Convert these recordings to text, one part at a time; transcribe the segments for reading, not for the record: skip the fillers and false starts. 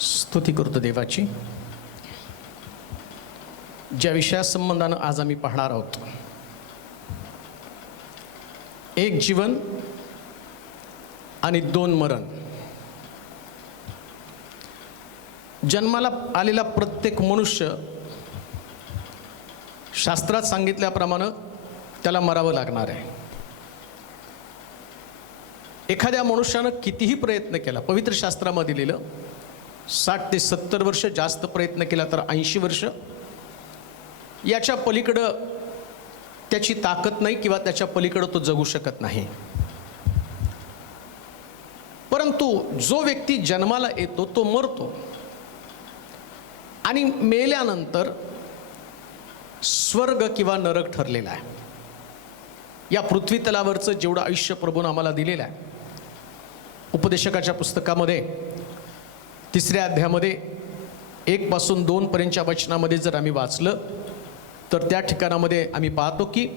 स्तुती करतो देवाची. ज्या विषयासंबंधानं आज आम्ही पाहणार आहोत, एक जीवन आणि दोन मरण. जन्माला आलेला प्रत्येक मनुष्य शास्त्रात सांगितल्याप्रमाणे त्याला मरावं लागणार आहे. एखाद्या मनुष्यानं कितीही प्रयत्न केला, पवित्र शास्त्रामध्ये लिहिलं 60 ते 70 वर्ष, जास्त प्रयत्न केला तर 80 वर्ष, याच्या पलीकडं त्याची ताकद नाही किंवा त्याच्या पलीकडं तो जगू शकत नाही. परंतु जो व्यक्ती जन्माला येतो तो मरतो आणि मेल्यानंतर स्वर्ग किंवा नरक ठरलेला आहे. या पृथ्वी तलावरचं जेवढं आयुष्य प्रभूनं आम्हाला दिलेलं आहे, उपदेशकाच्या पुस्तकामध्ये 3ऱ्या अध्यायामध्ये 1 पासून 2 पर्यंतच्या वचनामध्ये जर आम्ही वाचलं तर त्या ठिकाणामध्ये आम्ही पाहतो की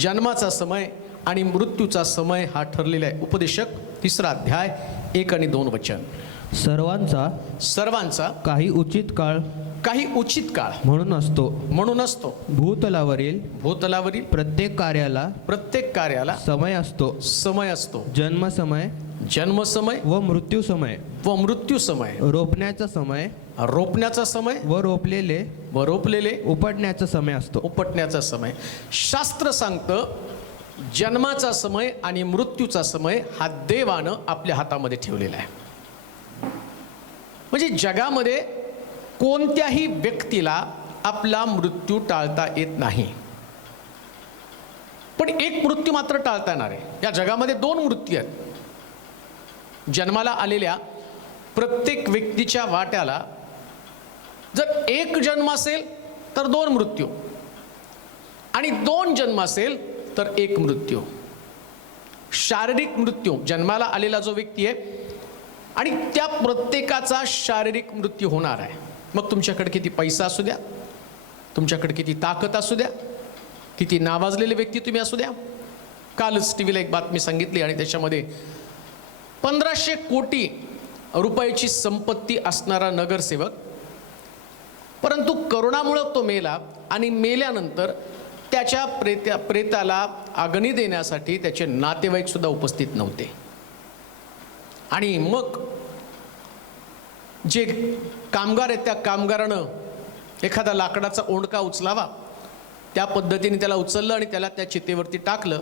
जन्माचा समय आणि मृत्यूचा समय हा ठरलेला आहे. उपदेशक 3रा अध्याय 1 आणि 2 वचन. सर्वांचा काही उचित काळ म्हणून असतो. भूतलावरील प्रत्येक कार्याला समय असतो. जन्म समय व मृत्यू समय, रोपण्याचा समय व रोपलेले उपटण्याचा समय. शास्त्र सांगतं जन्माचा समय आणि मृत्यूचा समय हा देवानं आपल्या हातामध्ये ठेवलेला आहे. म्हणजे जगामध्ये कोणत्याही व्यक्तीला आपला मृत्यू टाळता येत नाही, पण एक मृत्यू मात्र टाळता येणार आहे. या जगामध्ये 2 मृत्यू आहेत. जन्माला आलेल्या प्रत्येक व्यक्तीच्या वाट्याला जर 1 जन्म असेल तर 2 मृत्यू, आणि 2 जन्म असेल तर 1 मृत्यू. शारीरिक मृत्यू, जन्माला आलेला जो व्यक्ती आहे आणि त्या प्रत्येकाचा शारीरिक मृत्यू होणार आहे. मग तुमच्याकडे किती पैसा असू द्या, तुमच्याकडे किती ताकद असू द्या, किती नावाजलेले व्यक्ती तुम्ही असू द्या. कालच टीव्हीला एक बातमी सांगितली आणि त्याच्यामध्ये 1500 कोटी रुपयाची संपत्ती असणारा नगरसेवक, परंतु करोनामुळं तो मेला आणि मेल्यानंतर त्याच्या प्रेताला अग्नी देण्यासाठी त्याचे नातेवाईक सुद्धा उपस्थित नव्हते. आणि मग जे कामगार आहेत त्या कामगारानं एखादा लाकडाचा ओंडका उचलावा, त्या पद्धतीने त्याला उचललं आणि त्याला त्या चितेवरती टाकलं.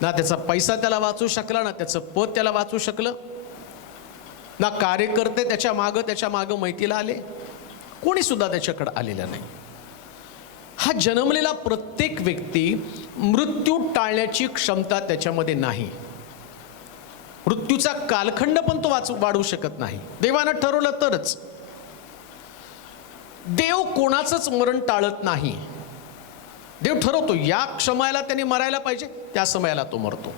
ना त्याचा पैसा त्याला वाचू शकला, ना त्याचं पद त्याला वाचू शकलं, ना कार्यकर्ते त्याच्या मागं मैतीला आले, कोणी सुद्धा त्याच्याकडे आलेला नाही. हा जन्मलेला प्रत्येक व्यक्ती मृत्यू टाळण्याची क्षमता त्याच्यामध्ये नाही. मृत्यूचा कालखंड पण तो वाढवू शकत नाही. देवानं ठरवलं तरच. देव कोणाचंच मरण टाळत नाही. देव ठरवतो या समयाला त्याने मरायला पाहिजे, त्या समयाला तो मरतो.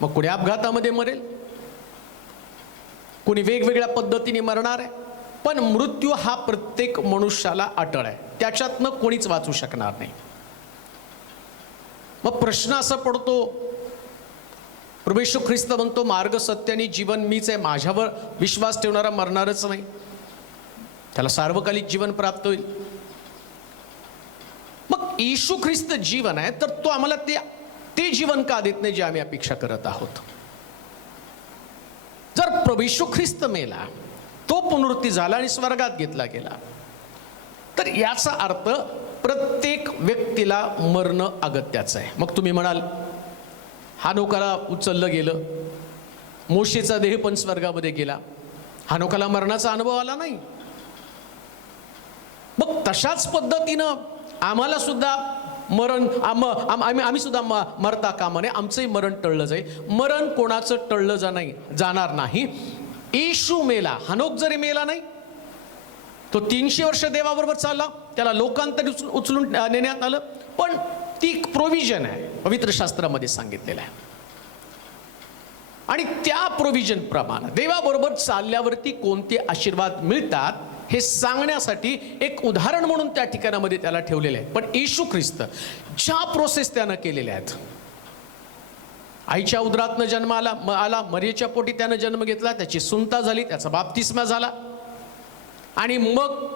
मग कोणी अपघातामध्ये मरेल, कोणी वेगवेगळ्या पद्धतीने मरणार आहे, पण मृत्यू हा प्रत्येक मनुष्याला अटळ आहे. त्याच्यातनं कोणीच वाचू शकणार नाही. मग प्रश्न असा पडतो, प्रभू येशू ख्रिस्त म्हणतो मार्ग सत्य आणि जीवन मीच आहे, माझ्यावर विश्वास ठेवणारा मरणारच नाही, त्याला सार्वकालिक जीवन प्राप्त होईल. मग येशू ख्रिस्त जीवन आहे तर तो आम्हाला ते जीवन का देत नाही जे आम्ही अपेक्षा करत आहोत. जर प्रभू येशू ख्रिस्त मेला, तो पुनरुत्थान झाला आणि स्वर्गात घेतला गेला, तर याचा अर्थ प्रत्येक व्यक्तीला मरणं अगत्याचं आहे. मग तुम्ही म्हणाल हानोकाला उचललं गेलं, मोशेचा देह पण स्वर्गामध्ये गेला, हानोकाला मरणाचा अनुभव आला नाही. मग तशाच पद्धतीनं आम्हाला सुद्धा मरण आम्ही सुद्धा मरता कामा नये, आमचंही मरण टळलं जाईल. मरण कोणाचं टळलं जाणार नाही. येशू मेला, हनोक जरी मेला नाही, तो 300 वर्ष देवाबरोबर चालला, त्याला लोकांतरी उचलून नेण्यात आलं, पण ती प्रोव्हिजन आहे, पवित्र शास्त्रामध्ये सांगितलेलं आहे. आणि त्या प्रोव्हिजन प्रमाणे देवाबरोबर चालल्यावरती कोणते आशीर्वाद मिळतात हे सांगण्यासाठी एक उदाहरण म्हणून त्या ठिकाणामध्ये त्याला ठेवलेलं आहे. पण येशू ख्रिस्त ज्या प्रोसेस त्यानं केलेल्या आहेत आईच्या उदरातनं जन्म आला, मरियेच्या पोटी त्यानं जन्म घेतला, त्याची सुनता झाली, त्याचा बाप्तिस्मा झाला आणि मग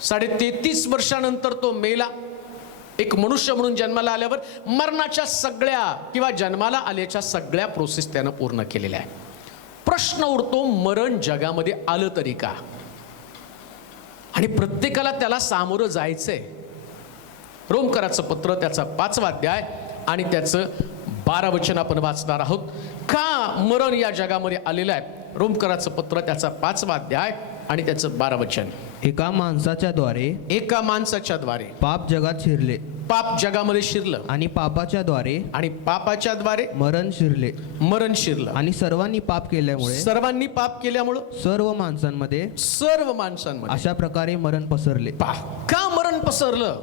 33.5 वर्षानंतर तो मेला. एक मनुष्य म्हणून जन्माला आल्यावर मरणाच्या सगळ्या किंवा जन्माला आल्याच्या सगळ्या प्रोसेस त्यानं पूर्ण केलेल्या आहे. प्रश्न उरतो, मरण जगामध्ये आलं तरी का? आणि प्रत्येकाला त्याला सामोरं जायचंय. रोमकराचं पत्र त्याचा 5वा अध्याय आणि त्याचं 12 वचन आपण वाचणार आहोत. का मरण या जगामध्ये आलेलं आहे? रोमकराचं पत्र त्याचा 5वा अध्याय आणि त्याचं 12 वचन. एका माणसाच्या द्वारे पाप जगात शिरले, पाप जगामध्ये शिरलं आणि पापाच्या द्वारे मरण शिरलं, आणि सर्वांनी पाप केल्यामुळे सर्व माणसांमध्ये अशा प्रकारे मरण पसरले. का मरण पसरलं?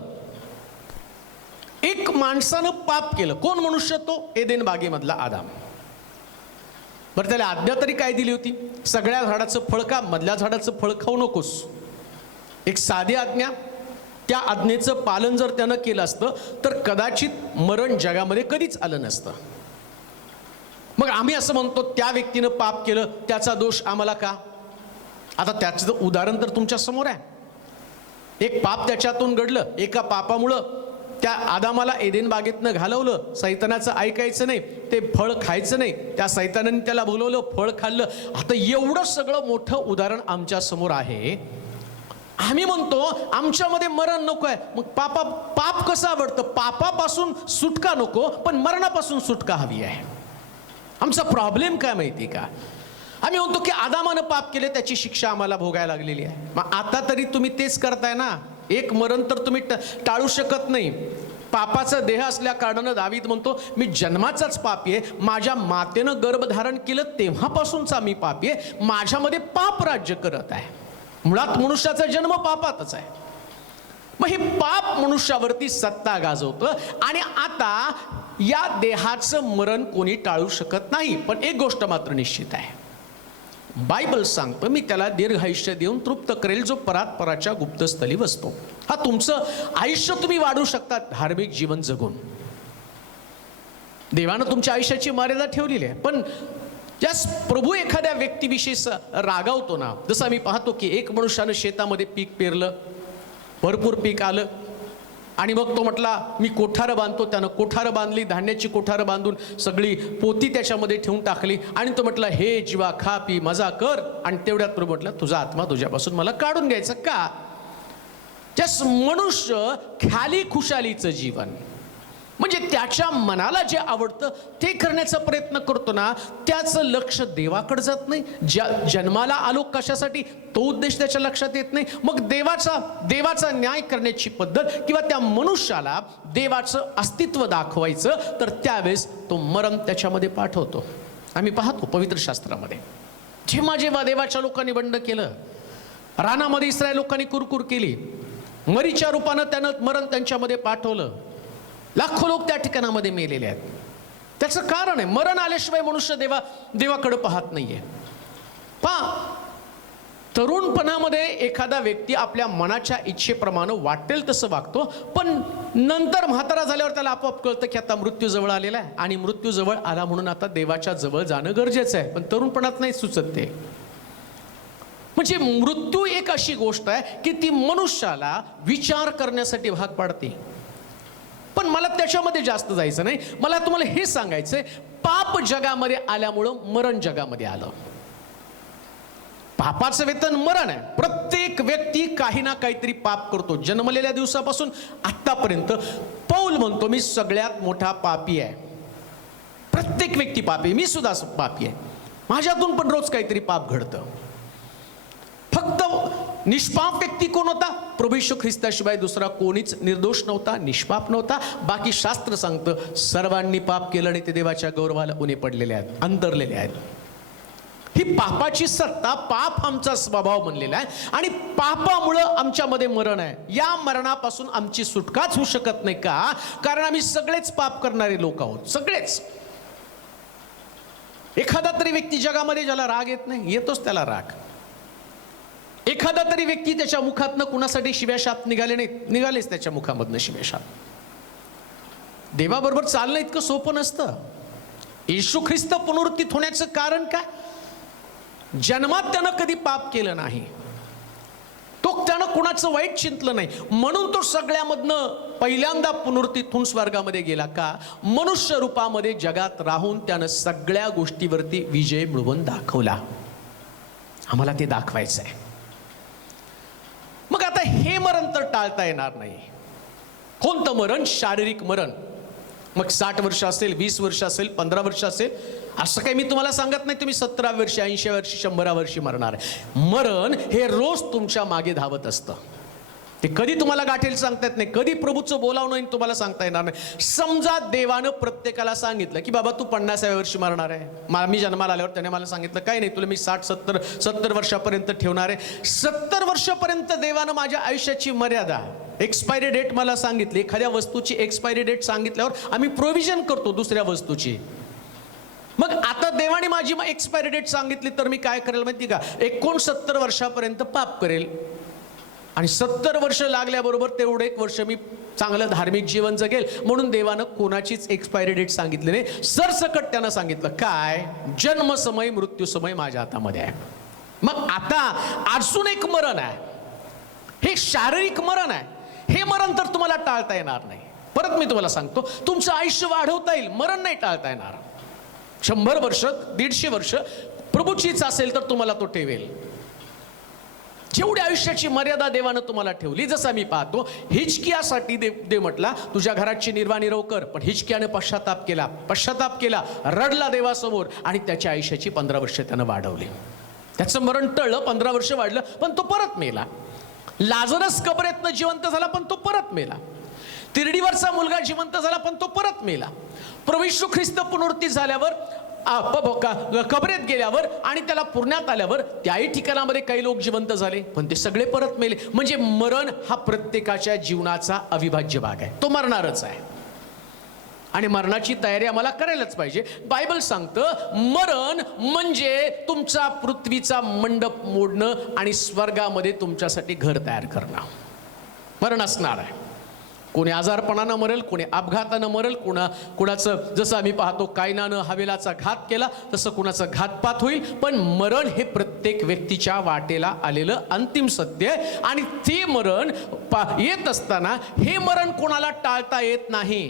एक माणसानं पाप केलं. कोण मनुष्य? तो एदेन बागेमधला आदाम. बरं, त्याला आज्ञा तरी काय दिली होती? सगळ्या झाडाचं फळ खा, मधल्या झाडाचं फळ खाऊ नकोस. एक साधी आज्ञा. त्या आज्ञेचं पालन जर त्यानं केलं असतं तर कदाचित मरण जगामध्ये कधीच आलं नसतं. मग आम्ही असं म्हणतो त्या व्यक्तीनं पाप केलं, त्याचा दोष आम्हाला का? आता त्याचं उदाहरण तर तुमच्या समोर आहे. एक पाप त्याच्यातून घडलं. एका पापामुळं त्या आदामाला एदेन बागेतनं घालवलं. सैतानाचं ऐकायचं नाही, ते फळ खायचं नाही. त्या सैतानाने त्याला बोलवलं, फळ खाल्लं. आता एवढं सगळं मोठं उदाहरण आमच्या समोर आहे. आम्ही म्हणतो आमच्यामध्ये मरण नको आहे. मग पाप कसं आवडतं? पापापासून सुटका नको, पण मरणापासून सुटका हवी आहे. आमचा प्रॉब्लेम काय माहिती का? आम्ही म्हणतो की आदामानं पाप केले, त्याची शिक्षा आम्हाला भोगायला लागलेली आहे. मग आता तरी तुम्ही तेच करताय ना. एक मरण तर तुम्ही टाळू शकत नाही. पापाचा देह असल्या कारणानं दावीद म्हणतो मी जन्माचाच पापी आहे. माझ्या मातेनं गर्भधारण केलं तेव्हापासूनचा मी पापी आहे. माझ्यामध्ये पाप राज्य करत आहे. मुळात मनुष्याचा जन्म पापातच आहे. मग हे पाप मनुष्यावरती सत्ता गाजवतं आणि आता या देहाचं मरण कोणी टाळू शकत नाही. पण एक गोष्ट मात्र निश्चित आहे, बायबल सांगतं मी त्याला दीर्घायुष्य देऊन तृप्त करेल जो परात्पराच्या गुप्तस्थली बसतो. हा तुमचं आयुष्य तुम्ही वाढवू शकता धार्मिक जीवन जगून. देवानं तुमच्या आयुष्याची मर्यादा ठेवलेली आहे. पण ज्यास प्रभू एखाद्या व्यक्तीविषयी रागावतो ना, जसं आम्ही पाहतो की एक मनुष्यानं शेतामध्ये पीक पेरलं, भरपूर पीक आलं आणि मग तो म्हटला मी कोठारं बांधतो. त्यानं कोठारं बांधली, धान्याची कोठारं बांधून सगळी पोती त्याच्यामध्ये ठेवून टाकली आणि तो म्हटला हे जीवा खा पी मजा कर. आणि तेवढ्यात प्रभू म्हटलं तुझा आत्मा तुझ्यापासून मला काढून घ्यायचं का? त्यास मनुष्य खाली खुशालीचं जीवन म्हणजे त्याच्या मनाला जे आवडतं ते करण्याचा प्रयत्न करतो ना, त्याचं लक्ष देवाकडे जात नाही. जन्माला आलो कशासाठी तो उद्देश त्याच्या लक्षात येत नाही. मग देवाचा न्याय करण्याची पद्धत किंवा त्या मनुष्याला देवाचं अस्तित्व दाखवायचं तर त्यावेळेस तो मरण त्याच्यामध्ये पाठवतो. आम्ही पाहतो पवित्र शास्त्रामध्ये जेव्हा जेव्हा देवाच्या लोकांनी बंड केलं, रानामध्ये इस्रायल लोकांनी कुरकुर केली, मरीच्या रूपानं त्यानं मरण त्यांच्यामध्ये पाठवलं. लाखो लोक त्या ठिकाणामध्ये मेलेले आहेत. त्याचं कारण आहे मरण आल्याशिवाय मनुष्य देवाकडे पाहत नाहीये. तरुणपणामध्ये एखादा व्यक्ती आपल्या मनाच्या इच्छेप्रमाणे वाटेल तसं वागतो, पण नंतर म्हातारा झाल्यावर त्याला आपोआप कळतं की आता मृत्यू जवळ आलेला आहे आणि मृत्यू जवळ आला म्हणून आता देवाच्या जवळ जाणं गरजेचं आहे. पण तरुणपणात नाही सुचत ते. म्हणजे मृत्यू एक अशी गोष्ट आहे की ती मनुष्याला विचार करण्यासाठी भाग पाडते. पण मला त्याच्यामध्ये जास्त जायचं नाही. मला तुम्हाला हे सांगायचंय, पाप जगामध्ये आल्यामुळं मरण जगामध्ये आलं. पापाचं वेतन मरण आहे. प्रत्येक व्यक्ती काही ना काहीतरी पाप करतो जन्मलेल्या दिवसापासून आतापर्यंत. पौल म्हणतो मी सगळ्यात मोठा पापी आहे. प्रत्येक व्यक्ती पापी, मी सुद्धा पापी आहे. माझ्यातून पण रोज काहीतरी पाप घडतं. फक्त निष्पाप व्यक्ती कोण होता? प्रभू येशू ख्रिस्ताशिवाय दुसरा कोणीच निर्दोष नव्हता, निष्पाप नव्हता. बाकी शास्त्र सांगतं सर्वांनी पाप केलं आणि ते देवाच्या गौरवाला उणे पडलेले आहेत, अंतरलेले आहेत. ही पापाची सत्ता, पाप आमचा स्वभाव बनलेला आहे आणि पापामुळं आमच्यामध्ये मरण आहे. या मरणापासून आमची सुटकाच होऊ शकत नाही का? कारण आम्ही सगळेच पाप करणारे लोक आहोत, सगळेच. एखादा तरी व्यक्ती जगामध्ये ज्याला राग येत नाही, येतोच त्याला राग. एखादा तरी व्यक्ती त्याच्या मुखातनं कुणासाठी शिव्याशाप निघाले नाहीत, निघालेच त्याच्या मुखामधनं शिव्याशाप. देवाबरोबर चालणं इतकं सोपं नसतं. येशू ख्रिस्त पुनरुत्थित होण्याचं कारण काय? जन्मात त्यानं कधी पाप केलं नाही, तो त्यानं कुणाचं वाईट चिंतलं नाही, म्हणून तो सगळ्यामधनं पहिल्यांदा पुनरुत्थित होऊन स्वर्गामध्ये गेला. का? मनुष्य रूपामध्ये जगात राहून त्यानं सगळ्या गोष्टीवरती विजय मिळवून दाखवला. आम्हाला ते दाखवायचं आहे. मग आता हे मरण तर टाळता येणार नाही. कोणतं मरण? शारीरिक मरण. मग 60 वर्ष असेल, 20 वर्ष असेल, 15 वर्ष असेल, असं काही मी तुम्हाला सांगत नाही तुम्ही 17 वर्षी, 80 वर्षी, 100 वर्षी मरणार आहे. मरण हे रोज तुमच्या मागे धावत असतं. ते कधी तुम्हाला गाठेल सांगता येत नाही, कधी प्रभूचं बोलावं नाही तुम्हाला सांगता येणार नाही. समजा देवानं प्रत्येकाला सांगितलं की बाबा तू 50व्या वर्षी मरणार आहे. मी जन्माला आल्यावर त्याने मला सांगितलं काही नाही, तुला मी 60-70 वर्षापर्यंत ठेवणार आहे. 70 वर्षापर्यंत देवानं माझ्या आयुष्याची मर्यादा, एक्सपायरी डेट मला सांगितली. एखाद्या वस्तूची एक्सपायरी डेट सांगितल्यावर आम्ही प्रोव्हिजन करतो दुसऱ्या वस्तूची. मग आता देवाने माझी एक्सपायरी डेट सांगितली तर मी काय करेल माहिती का? 69 वर्षापर्यंत पाप करेल आणि 70 वर्ष लागल्याबरोबर तेवढे 1 वर्ष मी चांगलं धार्मिक जीवन जगेल. म्हणून देवानं कोणाचीच एक्सपायरी डेट सांगितली नाही. सरसकट त्यानं सांगितलं काय? जन्मसमय मृत्यूसमय माझ्या हातामध्ये आहे. मग आता अजून एक मरण आहे, हे शारीरिक मरण आहे. हे मरण तर तुम्हाला टाळता येणार नाही. परत मी तुम्हाला सांगतो, तुमचं आयुष्य वाढवता येईल, मरण नाही टाळता येणार. 100 वर्ष, 150 वर्ष प्रभूचीच असेल तर तुम्हाला तो ठेवेल. जेवढी आयुष्याची मर्यादा देवानं तुम्हाला ठेवली, जसं मी पाहतो हिजकियासाठी देव म्हटला तुझ्या घराची निर्वाणीरव कर. पण हिजकियाने पश्चाताप केला, रडला देवासमोर आणि त्याच्या आयुष्याची 15 वर्ष त्यानं वाढवली. त्याचं मरण टळलं, 15 वर्ष वाढलं, पण तो परत मेला. लाजरस कबरेतनं जिवंत झाला, पण तो परत मेला. तिरडीवरचा मुलगा जिवंत झाला, पण तो परत मेला. प्रभू येशू ख्रिस्त पुनरुत्थित झाल्यावर, कबरेत गेल्यावर आणि त्याला पुरण्यात आल्यावर त्याही ठिकाणामध्ये काही लोक जिवंत झाले, पण ते सगळे परत मेले. म्हणजे मरण हा प्रत्येकाच्या जीवनाचा अविभाज्य भाग आहे. तो मरणारच आहे आणि मरणाची तयारी आम्हाला करायलाच पाहिजे. बायबल सांगतं मरण म्हणजे तुमचा पृथ्वीचा मंडप मोडणं आणि स्वर्गामध्ये तुमच्यासाठी घर तयार करणं. मरण असणार आहे. कोणी आजारपणानं मरेल, कोणी अपघातानं मरेल, कुणाचं जसं आम्ही पाहतो कायनानं हवेलाचा घात केला तसं कुणाचं घातपात होईल. पण मरण हे प्रत्येक व्यक्तीच्या वाटेला आलेलं अंतिम सत्य आहे. आणि ते मरण येत असताना हे मरण कोणाला टाळता येत नाही.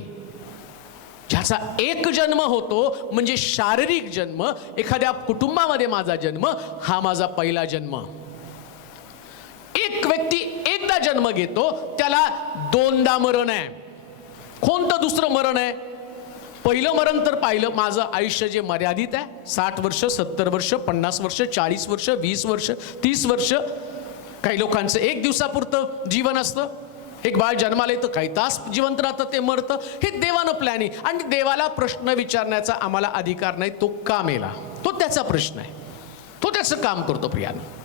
ज्याचा एक जन्म होतो म्हणजे शारीरिक जन्म, एखाद्या कुटुंबामध्ये माझा जन्म, हा माझा पहिला जन्म. एक व्यक्ती एकदा जन्म घेतो त्याला 2दा मरण आहे. कोणतं दुसरं मरण आहे? पहिलं मरण तर पाहिलं, माझं आयुष्य जे मर्यादित आहे, 60 वर्ष, 70 वर्ष, 50 वर्ष, 40 वर्ष, 20 वर्ष, 30 वर्ष. काही लोकांचं 1 दिवसापुरतं जीवन असतं. एक बाळ जन्माला येतं, काही तास जिवंत राहतं, ते मरतं. हे देवानं प्लॅन आहे आणि देवाला प्रश्न विचारण्याचा आम्हाला अधिकार नाही. तो का मेला तो त्याचा प्रश्न आहे, तो त्याचं काम करतो. प्रियानं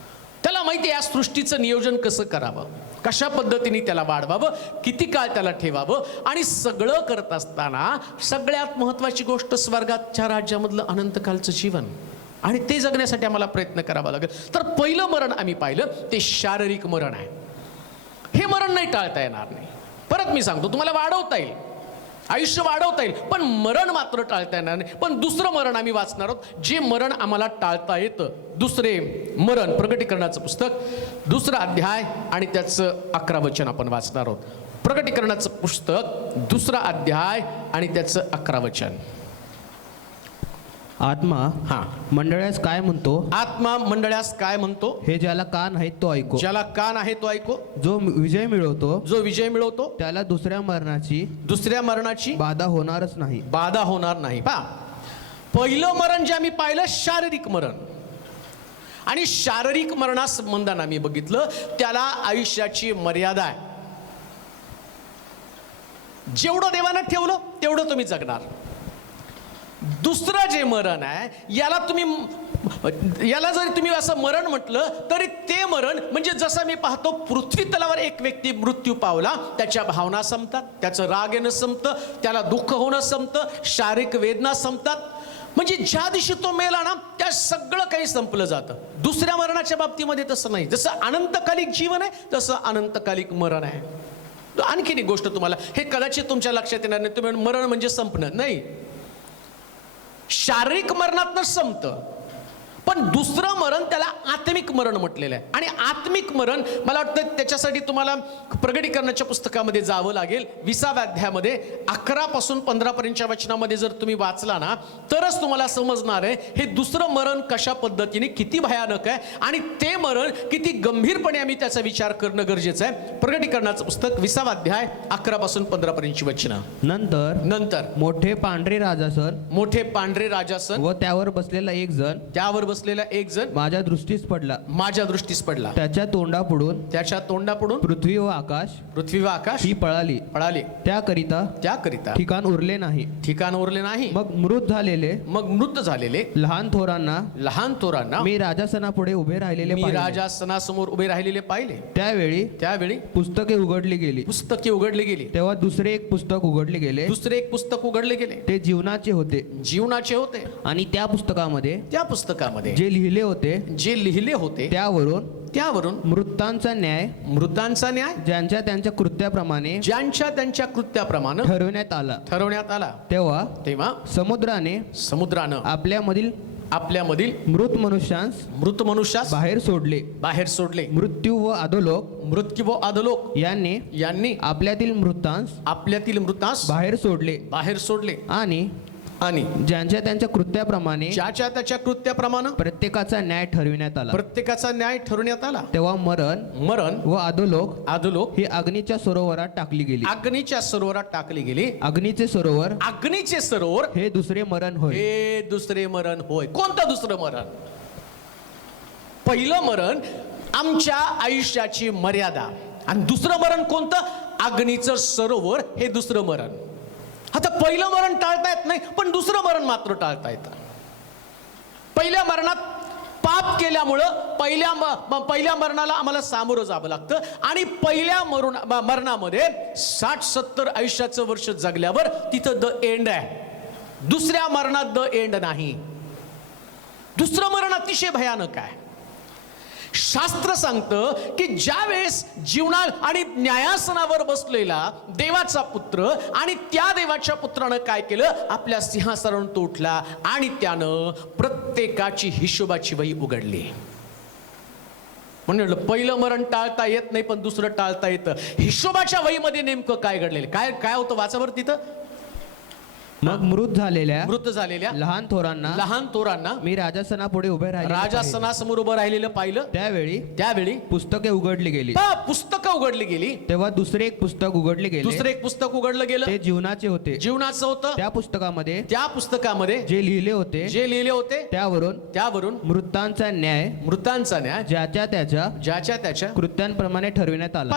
त्याला माहिती आहे या सृष्टीचं नियोजन कसं करावं, कशा पद्धतीने त्याला वाढवावं, किती काळ त्याला ठेवावं. आणि सगळं करत असताना सगळ्यात महत्त्वाची गोष्ट स्वर्गाच्या राज्यामधलं अनंतकालचं जीवन, आणि ते जगण्यासाठी आम्हाला प्रयत्न करावा लागेल. तर पहिलं मरण आम्ही पाहिलं ते शारीरिक मरण आहे. हे मरण नाही टाळता येणार नाही. परत मी सांगतो, तुम्हाला वाढवता येईल, आयुष्य वाढवता येईल, पण मरण मात्र टाळता येणार नाही. पण दुसरं मरण आम्ही वाचणार आहोत, जे मरण आम्हाला टाळता येतं. दुसरे मरण, प्रकटीकरणाचं पुस्तक 2रा अध्याय आणि त्याचं 11 वचन आपण वाचणार आहोत. प्रकटीकरणाचं पुस्तक 2रा अध्याय आणि त्याचं 11 वचन. आत्मा मंडळास काय म्हणतो? आत्मा मंडळास काय म्हणतो? हे ज्याला कान आहेत तो ऐको. ज्याला कान आहे तो ऐको. जो विजय मिळवतो त्याला दुसऱ्या मरणाची बाधा होणारच नाही. बाधा होणार नाही. पहिलं मरण जे आम्ही पाहिलं शारीरिक मरण, आणि शारीरिक मरणासंबंधानं आम्ही बघितलं त्याला आयुष्याची मर्यादा आहे. जेवढं देवानं ठेवलं तेवढं तुम्ही जगणार. दुसरं जे मरण आहे याला जरी तुम्ही असं मरण म्हटलं तरी ते मरण म्हणजे जसं मी पाहतो पृथ्वी तलावर एक व्यक्ती मृत्यू पावला, त्याच्या भावना संपतात, त्याचं राग येणं संपतं, त्याला दुःख होणं संपतं, शारीरिक वेदना संपतात. म्हणजे ज्या दिवशी तो मेला ना त्या सगळं काही संपलं जातं. दुसऱ्या मरणाच्या बाबतीमध्ये तसं नाही. जसं अनंतकालिक जीवन आहे तसं अनंतकालिक मरण आहे. आणखीन एक गोष्ट तुम्हाला, हे कदाचित तुमच्या लक्षात येणार नाही, तुम्ही मरण म्हणजे संपणं नाही. शारीरिक मरणातनं संपतं, पण दुसरं मरण त्याला आत्मिक मरण म्हटलेलं आहे. आणि आत्मिक मरण मला वाटतं त्याच्यासाठी तुम्हाला प्रगटीकरणाच्या पुस्तकामध्ये जावं लागेल. 20व्या अध्यायामध्ये 11 पासून 15 पर्यंतच्या वचनामध्ये जर तुम्ही वाचला ना, तरच तुम्हाला समजणार आहे हे दुसरं मरण कशा पद्धतीने किती भयानक आहे आणि ते मरण किती गंभीरपणे आम्ही त्याचा विचार करणं गरजेचं आहे. प्रगटीकरणाचं पुस्तक 20वा अध्याय 11 पासून 15 पर्यंतची वचनं. नंतर मोठे पांढरे राजासन व त्यावर बसलेला एक जण, बसलेला एक जण माझ्या दृष्टीस पडला. त्याच्या तोंडापुढून पृथ्वी व आकाश ही पळाली. त्याकरिता ठिकाण उरले नाही. मग मृत झालेले लहान थोरांना मी राजासनापुढे उभे राजासनासमोर उभे राहिलेले पाहिले. त्यावेळी पुस्तके उघडली गेली. तेव्हा दुसरे एक पुस्तक उघडले गेले. ते जीवनाचे होते. आणि त्या पुस्तकामध्ये जे लिहिले होते त्यावरून मृतांचा न्याय ज्यांच्या त्यांच्या कृत्याप्रमाणे ठरवण्यात आला. तेव्हा समुद्रानं आपल्यामधील मृत मनुष्यास बाहेर सोडले. मृत्यू व अधोलोक यांनी आपल्यातील मृतांस बाहेर सोडले. आणि ज्यांच्या त्यांच्या कृत्याप्रमाणे प्रत्येकाचा न्याय ठरविण्यात आला. तेव्हा मरण व अधोलोक ही अग्नीच्या सरोवरात टाकली गेली. अग्नीचे सरोवर हे दुसरे मरण होय. कोणतं दुसरं मरण? पहिलं मरण आमच्या आयुष्याची मर्यादा, आणि दुसरं मरण कोणतं? अग्नीचं सरोवर हे दुसरं मरण. आता पहिलं मरण टाळता येत नाही, पण दुसरं मरण मात्र टाळता येतं. पहिल्या मरणात पाप केल्यामुळं पहिल्या मरणाला आम्हाला सामोरं जावं लागतं. आणि पहिल्या मरणामध्ये 60-70 आयुष्याचं वर्ष जगल्यावर तिथं द एंड आहे. दुसऱ्या मरणात द एंड नाही. दुसरं मरण अतिशय भयानक आहे. शास्त्र सांगतं की ज्या वेळेस जीवना आणि न्यायासनावर बसलेला देवाचा पुत्र आणि त्या देवाच्या पुत्रानं काय केलं? आपल्या सिंहासनावरून तो उठला आणि त्यानं प्रत्येकाची हिशोबाची वही उघडली. म्हणून पहिलं मरण टाळता येत नाही, पण दुसरं टाळता येतं. हिशोबाच्या वहीमध्ये नेमकं काय घडलेलं काय होतं? वाचावर तिथं. मग मृत झालेल्या लहान थोरांना मी राजासनापुढे उभे राजासनासमोर उभं राहिलेलं पाहिलं. त्यावेळी पुस्तके उघडली गेली. तेव्हा दुसरे एक पुस्तक उघडलं गेलं. ते जीवनाचे होतं. त्या पुस्तकामध्ये जे लिहिले होते त्यावरून मृतांचा न्याय ज्याच्या त्याच्या कृत्यांप्रमाणे ठरविण्यात आला.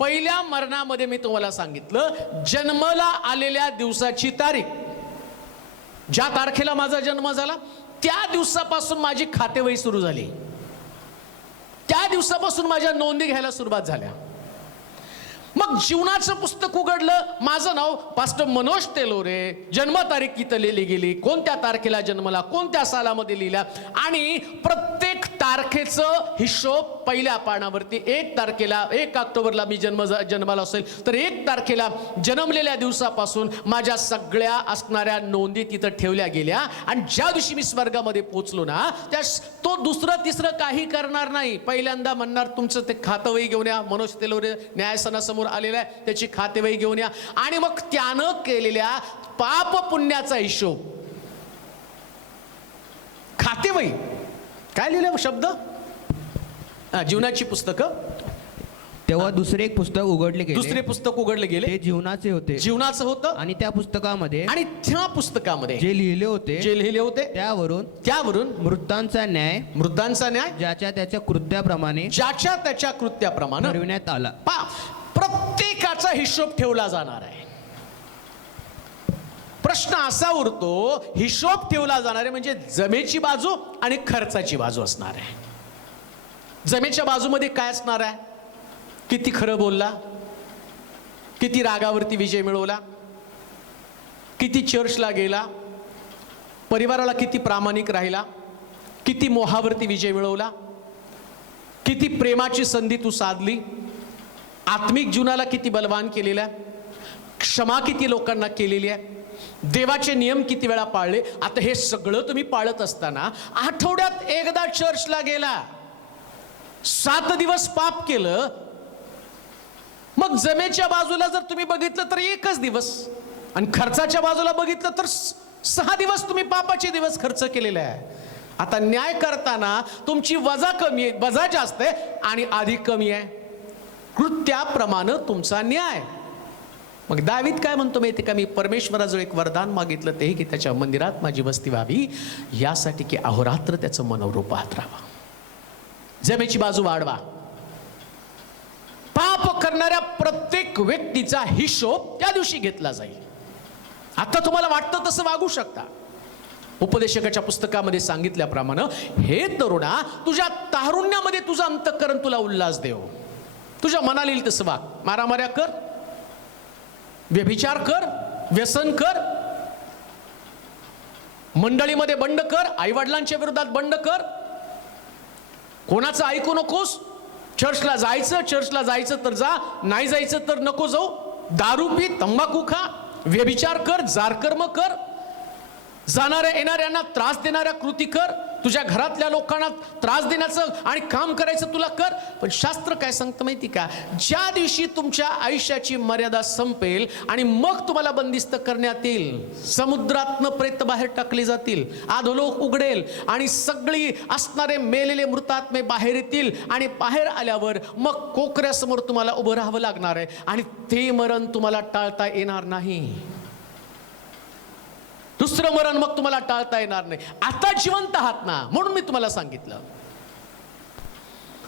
पहिल्या मरणामध्ये मी तुम्हाला सांगितलं, जन्माला आलेल्या दिवसाची तारीख, ज्या तारखेला माझा जन्म झाला त्या दिवसापासून माझी खातेवही सुरू झाली. त्या दिवसापासून माझ्या नोंदी घ्यायला सुरुवात झाल्या. मग जीवनाचं पुस्तक उघडलं. माझं नाव पास्टर मनोज तेलोरे, जन्मतारीख तिथं लिहिली गेली, कोणत्या तारखेला जन्मला, कोणत्या सालामध्ये लिहिला, आणि प्रत्येक तारखेचं हिशोब पहिल्या पानावरती 1 ऑक्टोबरला मी जन्माला असेल तर 1 तारखेला जन्मलेल्या दिवसापासून माझ्या सगळ्या असणाऱ्या नोंदी तिथं ठेवल्या गेल्या. आणि ज्या दिवशी मी स्वर्गामध्ये पोहोचलो ना, त्या तो दुसरं तिसरं काही करणार नाही. पहिल्यांदा म्हणणार तुमचं ते खातवही घेऊन या. मनोज तेलोरे न्यायसनासमोर आलेला आहे, त्याची खातेवही घेऊन या. आणि मग त्यानं केलेल्या पाप पुण्याचा हिशोब, खातेवही काय लिहिलं शब्द? जीवनाची पुस्तकं. तेव्हा दुसरे एक पुस्तक उघडले गेले. ते जीवनाचं होतं. आणि त्या पुस्तकामध्ये जे लिहिले होते त्यावरून मृतांचा न्याय ज्याच्या त्याच्या कृत्याप्रमाणे ठरविण्यात आला. प्रत्येकाचा हिशोब ठेवला जाणार आहे. प्रश्न असा उरतो, हिशोब ठेवला जाणार आहे म्हणजे जमेची बाजू आणि खर्चाची बाजू असणार आहे. जमेच्या बाजूमध्ये काय असणार आहे? किती खरं बोलला, किती रागावरती विजय मिळवला, किती चर्चला गेला, परिवाराला किती प्रामाणिक राहिला, किती मोहावरती विजय मिळवला, किती प्रेमाची संधी तू साधली, आत्मिक जीवनाला किती बलवान केलेला आहे, क्षमा किती लोकांना केलेली आहे, देवाचे नियम किती वेळा पाळले. आता हे सगळं तुम्ही पाळत असताना आठवड्यात एकदा चर्चला गेला, 7 दिवस पाप केलं, मग जमेच्या बाजूला जर तुम्ही बघितलं तर 1च दिवस, आणि खर्चाच्या बाजूला बघितलं तर 6 दिवस तुम्ही पापाचे दिवस खर्च केलेले आहे. आता न्याय करताना तुमची वजा कमी आहे, वजा जास्त आहे आणि अधिक कमी आहे. कृत्याप्रमाणे तुमचा न्याय. मग दावीद काय म्हणतो माहिती का, मी परमेश्वराजवळ एक वरदान मागितलं, ते की त्याच्या मंदिरात माझी वस्ती व्हावी, यासाठी की अहोरात्र त्याचं मनोरूप पाहत राहावं. जमेची बाजू वाढवा. पाप करणाऱ्या प्रत्येक व्यक्तीचा हिशोब त्या दिवशी घेतला जाईल. आता तुम्हाला वाटतं तसं वागू शकता. उपदेशकाच्या पुस्तकामध्ये सांगितल्याप्रमाणे, हे तरुणा, तुझ्या तारुण्यामध्ये तुझं अंतःकरण तुला उल्हास देव, तुझ्या मनाला येईल तसं वाग. मारामाऱ्या कर, व्यभिचार कर, व्यसन कर, मंडळीमध्ये बंड कर, आई वडिलांच्या विरोधात बंड कर, कोणाचं ऐकू नकोस. चर्चला जायचं तर जा, नाही जायचं तर नको जाऊ. दारू पी, तंबाखू खा, व्यभिचार कर, जारकर्म कर, जाणाऱ्या येणाऱ्यांना त्रास देणाऱ्या कृती कर, तुझ्या घरातल्या लोकांना त्रास देण्याचं आणि काम करायचं तुला कर. पण शास्त्र काय सांगतं माहिती का, ज्या दिवशी तुमच्या आयुष्याची मर्यादा संपेल आणि मग तुम्हाला बंदिस्त करण्यात येईल, समुद्रातनं प्रेत बाहेर टाकले जातील, अधोलोक उघडेल आणि सगळी असणारे मेलेले मृतात्मे बाहेर येतील, आणि बाहेर आल्यावर मग कोकऱ्यासमोर तुम्हाला उभं राहावं लागणार आहे, आणि ते मरण तुम्हाला टाळता येणार नाही. दुसरं मरण मग तुम्हाला टाळता येणार नाही. आता जिवंत आहात ना, म्हणून मी तुम्हाला सांगितलं,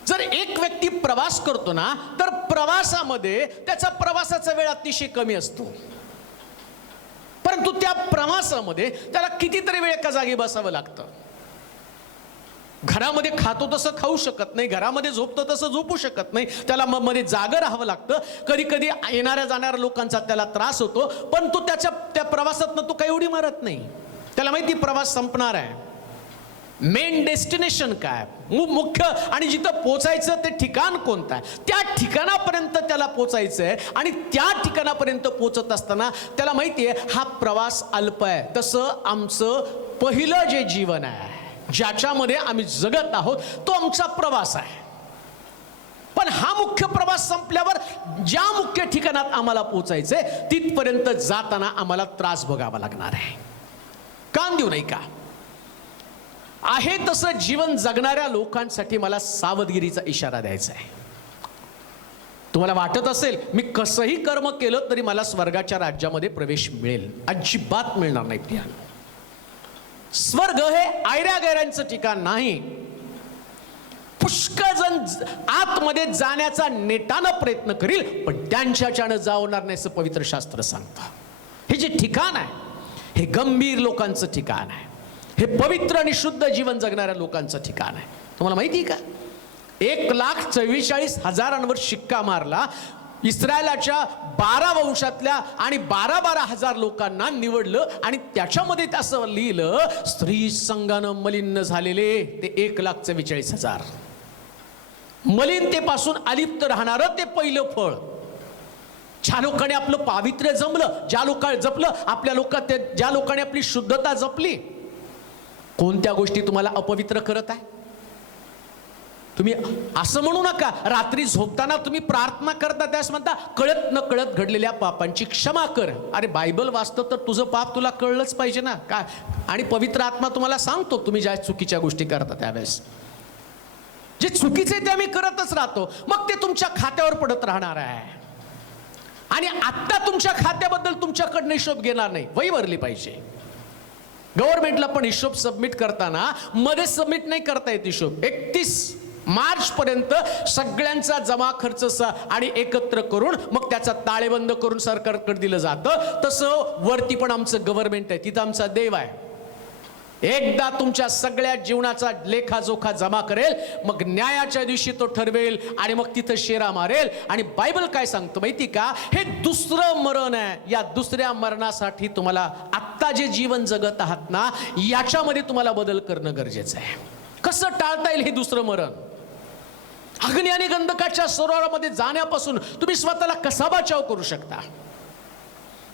जर एक व्यक्ती प्रवास करतो ना, तर प्रवासामध्ये त्याचा प्रवासाचा वेळ अतिशय कमी असतो, परंतु त्या प्रवासामध्ये त्याला कितीतरी वेळ एका जागी बसावं लागतं. घरामध्ये खातो तसं खाऊ शकत नाही, घरामध्ये झोपतो तसं झोपू शकत नाही, त्याला मध्ये जागं राहावं लागतं. कधी कधी येणाऱ्या जाणाऱ्या लोकांचा त्याला त्रास होतो, पण तो त्या प्रवासातनं तो काही उडी मारत नाही. त्याला माहिती प्रवास संपणार आहे. मेन डेस्टिनेशन काय, मुख्य आणि जिथं पोचायचं ते ठिकाण कोणतं आहे, त्या ठिकाणापर्यंत त्याला पोचायचं आहे. आणि त्या ठिकाणापर्यंत पोचत असताना त्याला माहिती आहे हा प्रवास अल्प आहे. तसं आमचं पहिलं जे जीवन आहे, ज्याच्यामध्ये आम्ही जगत आहोत, तो आमचा प्रवास आहे. पण हा मुख्य प्रवास संपल्यावर ज्या मुख्य ठिकाणात आम्हाला पोचायचंय, तिथपर्यंत जाताना आम्हाला त्रास भोगावा लागणार आहे. कान देऊ नाही का? आहे तसं जीवन जगणाऱ्या लोकांसाठी मला सावधगिरीचा इशारा द्यायचा आहे. तुम्हाला वाटत असेल मी कसंही कर्म केलं तरी मला स्वर्गाच्या राज्यामध्ये प्रवेश मिळेल, अजिबात मिळणार नाही प्रियानो. स्वर्ग हे आयऱ्या गैऱ्यांचं ठिकाण नाही. पुष्कळ जण आतमध्ये जाण्याचा नेटानं प्रयत्न करील, पण त्यांच्याच्यानं जावणार नाही असं पवित्र शास्त्र सांगतं. हे जे ठिकाण आहे, हे गंभीर लोकांचं ठिकाण आहे. हे पवित्र आणि शुद्ध जीवन जगणाऱ्या लोकांचं ठिकाण आहे. तुम्हाला माहिती का, 1,44,000 शिक्का मारला. इस्रायलाच्या 12 वंशातल्या आणि 12,000 लोकांना निवडलं, आणि त्याच्यामध्ये असं लिहिलं, स्त्री संघानं मलिन झालेले ते 1,44,000. मलिनतेपासून अलिप्त राहणारं ते पहिलं फळ. ज्या लोकांनी आपलं पावित्र्य जमलं, ज्या लोकांनी जपलं, ज्या लोकांनी आपली शुद्धता जपली. कोणत्या गोष्टी तुम्हाला अपवित्र करत आहे? तुम्ही असं म्हणू नका, रात्री झोपताना तुम्ही प्रार्थना करता त्यास म्हणता कळत न कळत घडलेल्या पापांची क्षमा कर. अरे बायबल वाचतो तर तुझं पाप तुला कळलंच पाहिजे ना काय? आणि पवित्र आत्मा तुम्हाला सांगतो तुम्ही ज्या चुकीच्या गोष्टी करता त्यावेळेस, जे चुकीचे ते आम्ही करतच राहतो, मग ते तुमच्या खात्यावर पडत राहणार आहे. आणि आत्ता तुमच्या खात्याबद्दल तुमच्याकडनं हिशोब घेणार नाही, वही भरली पाहिजे. गव्हर्नमेंटला पण हिशोब सबमिट करताना मध्ये सबमिट नाही करता येत हिशोब. 31 मार्च पर्यंत सगळ्यांचा जमा खर्च आणि एकत्र करून मग त्याचा ताळेबंद करून सरकारकडे दिलं जातं. तसं वरती पण आमचं गव्हर्नमेंट आहे, तिथं आमचा देव आहे. एकदा तुमच्या सगळ्या जीवनाचा लेखाजोखा जमा करेल, मग न्यायाच्या दिवशी तो ठरवेल आणि मग तिथं शेरा मारेल. आणि बायबल काय सांगतं माहिती का, हे दुसरं मरण आहे. या दुसऱ्या मरणासाठी तुम्हाला आत्ता जे जीवन जगत आहात ना, याच्यामध्ये तुम्हाला बदल करणं गरजेचं आहे. कसं टाळता येईल हे दुसरं मरण? अग्नी आणि गंधकाच्या सरोवरामध्ये जाण्यापासून तुम्ही स्वतःला कसा बचाव करू शकता?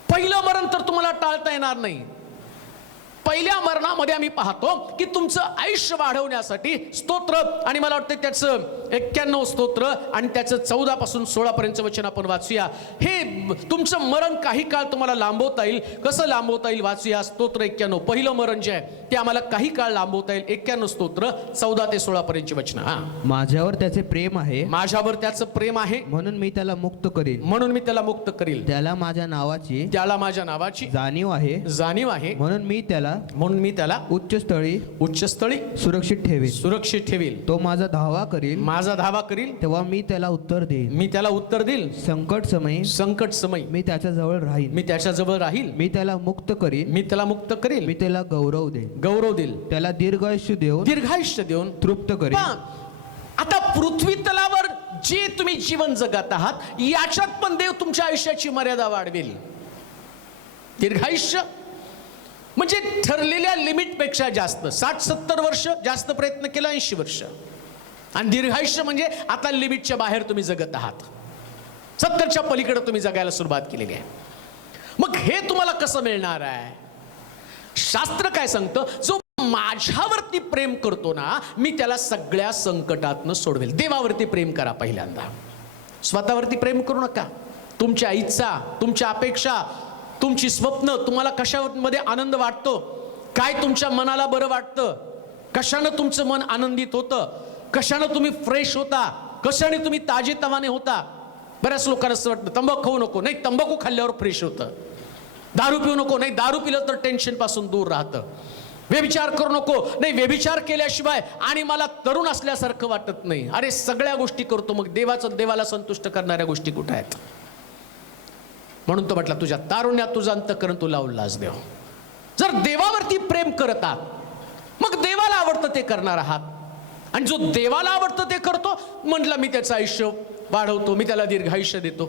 पहिलं मरण तर तुम्हाला टाळता येणार नाही. पहिल्या मरणामध्ये आम्ही पाहतो की तुमचं आयुष्य वाढवण्यासाठी स्तोत्र, आणि मला वाटतं त्याचं 91 स्तोत्र आणि त्याचं 14 पासून 16 पर्यंत वचन आपण वाचूया. हे तुमचं मरण काही काळ तुम्हाला लांबवता येईल. कसं लांबवता येईल वाचूया. स्तोत्र 91. पहिलं मरण जे आहे ते आम्हाला काही काळ लांबवता येईल. 91 स्तोत्र 14 ते 16 पर्यंतची वचन. माझ्यावर त्याचे प्रेम आहे, माझ्यावर त्याचं प्रेम आहे, म्हणून मी त्याला मुक्त करीन. म्हणून मी त्याला मुक्त करील. त्याला माझ्या नावाची जाणीव आहे, म्हणून मी त्याला उच्चस्थळी सुरक्षित ठेवील. तो माझा धावा करील, तेव्हा मी त्याला उत्तर देईन. संकट समय मी त्याच्या जवळ राहील. मी त्याला मुक्त करीन, मी त्याला गौरव देईन. त्याला दीर्घायुष्य देऊन तृप्त करीन. आता पृथ्वी तलावर जे तुम्ही जीवन जगत आहात याच्यात पण देव तुमच्या आयुष्याची मर्यादा वाढवेल. दीर्घायुष्य म्हणजे ठरलेल्या लिमिट पेक्षा जास्त, 60-70 वर्ष जास्त प्रयत्न केला, 80 वर्ष. आणि दीर्घायुष्य म्हणजे आता लिमिटच्या बाहेर तुम्ही जगत आहात, 70च्या पलीकडे तुम्ही जगायला सुरुवात केलेली आहे. मग हे तुम्हाला कसं मिळणार आहे? शास्त्र काय सांगतं? जो माझ्यावरती प्रेम करतो ना, मी त्याला सगळ्या संकटातनं सोडवेल. देवावरती प्रेम करा पहिल्यांदा. स्वतःवरती प्रेम करू नका. तुमच्या इच्छा, तुमच्या अपेक्षा, तुमची स्वप्न, तुम्हाला कशामध्ये आनंद वाटतो, काय तुमच्या मनाला बरं वाटतं, कशानं तुमचं मन आनंदित होतं, कशानं तुम्ही फ्रेश होता, कशाने तुम्ही ताजेतवाने होता. बऱ्याच लोकांना असं वाटतं तंबाखू खाऊ नको, नाही तंबाखू खाल्ल्यावर फ्रेश होतं. दारू पिऊ नको, नाही दारू पिलं तर टेन्शन पासून दूर राहतं. व्यभिचार करू नको, नाही व्यभिचार केल्याशिवाय आणि मला तरुण असल्यासारखं वाटत नाही. अरे सगळ्या गोष्टी करतो, मग देवाला संतुष्ट करणाऱ्या गोष्टी कुठे आहेत? म्हणून तो म्हटला तुझ्या तारुण्यात तुझं अंतःकरण तुला उल्हास देव. जर देवावरती प्रेम करत आहात मग देवाला आवडतं ते करणार आहात. आणि जो देवाला आवडतं ते करतो, म्हटलं मी त्याचं आयुष्य वाढवतो, मी त्याला दीर्घायुष्य देतो.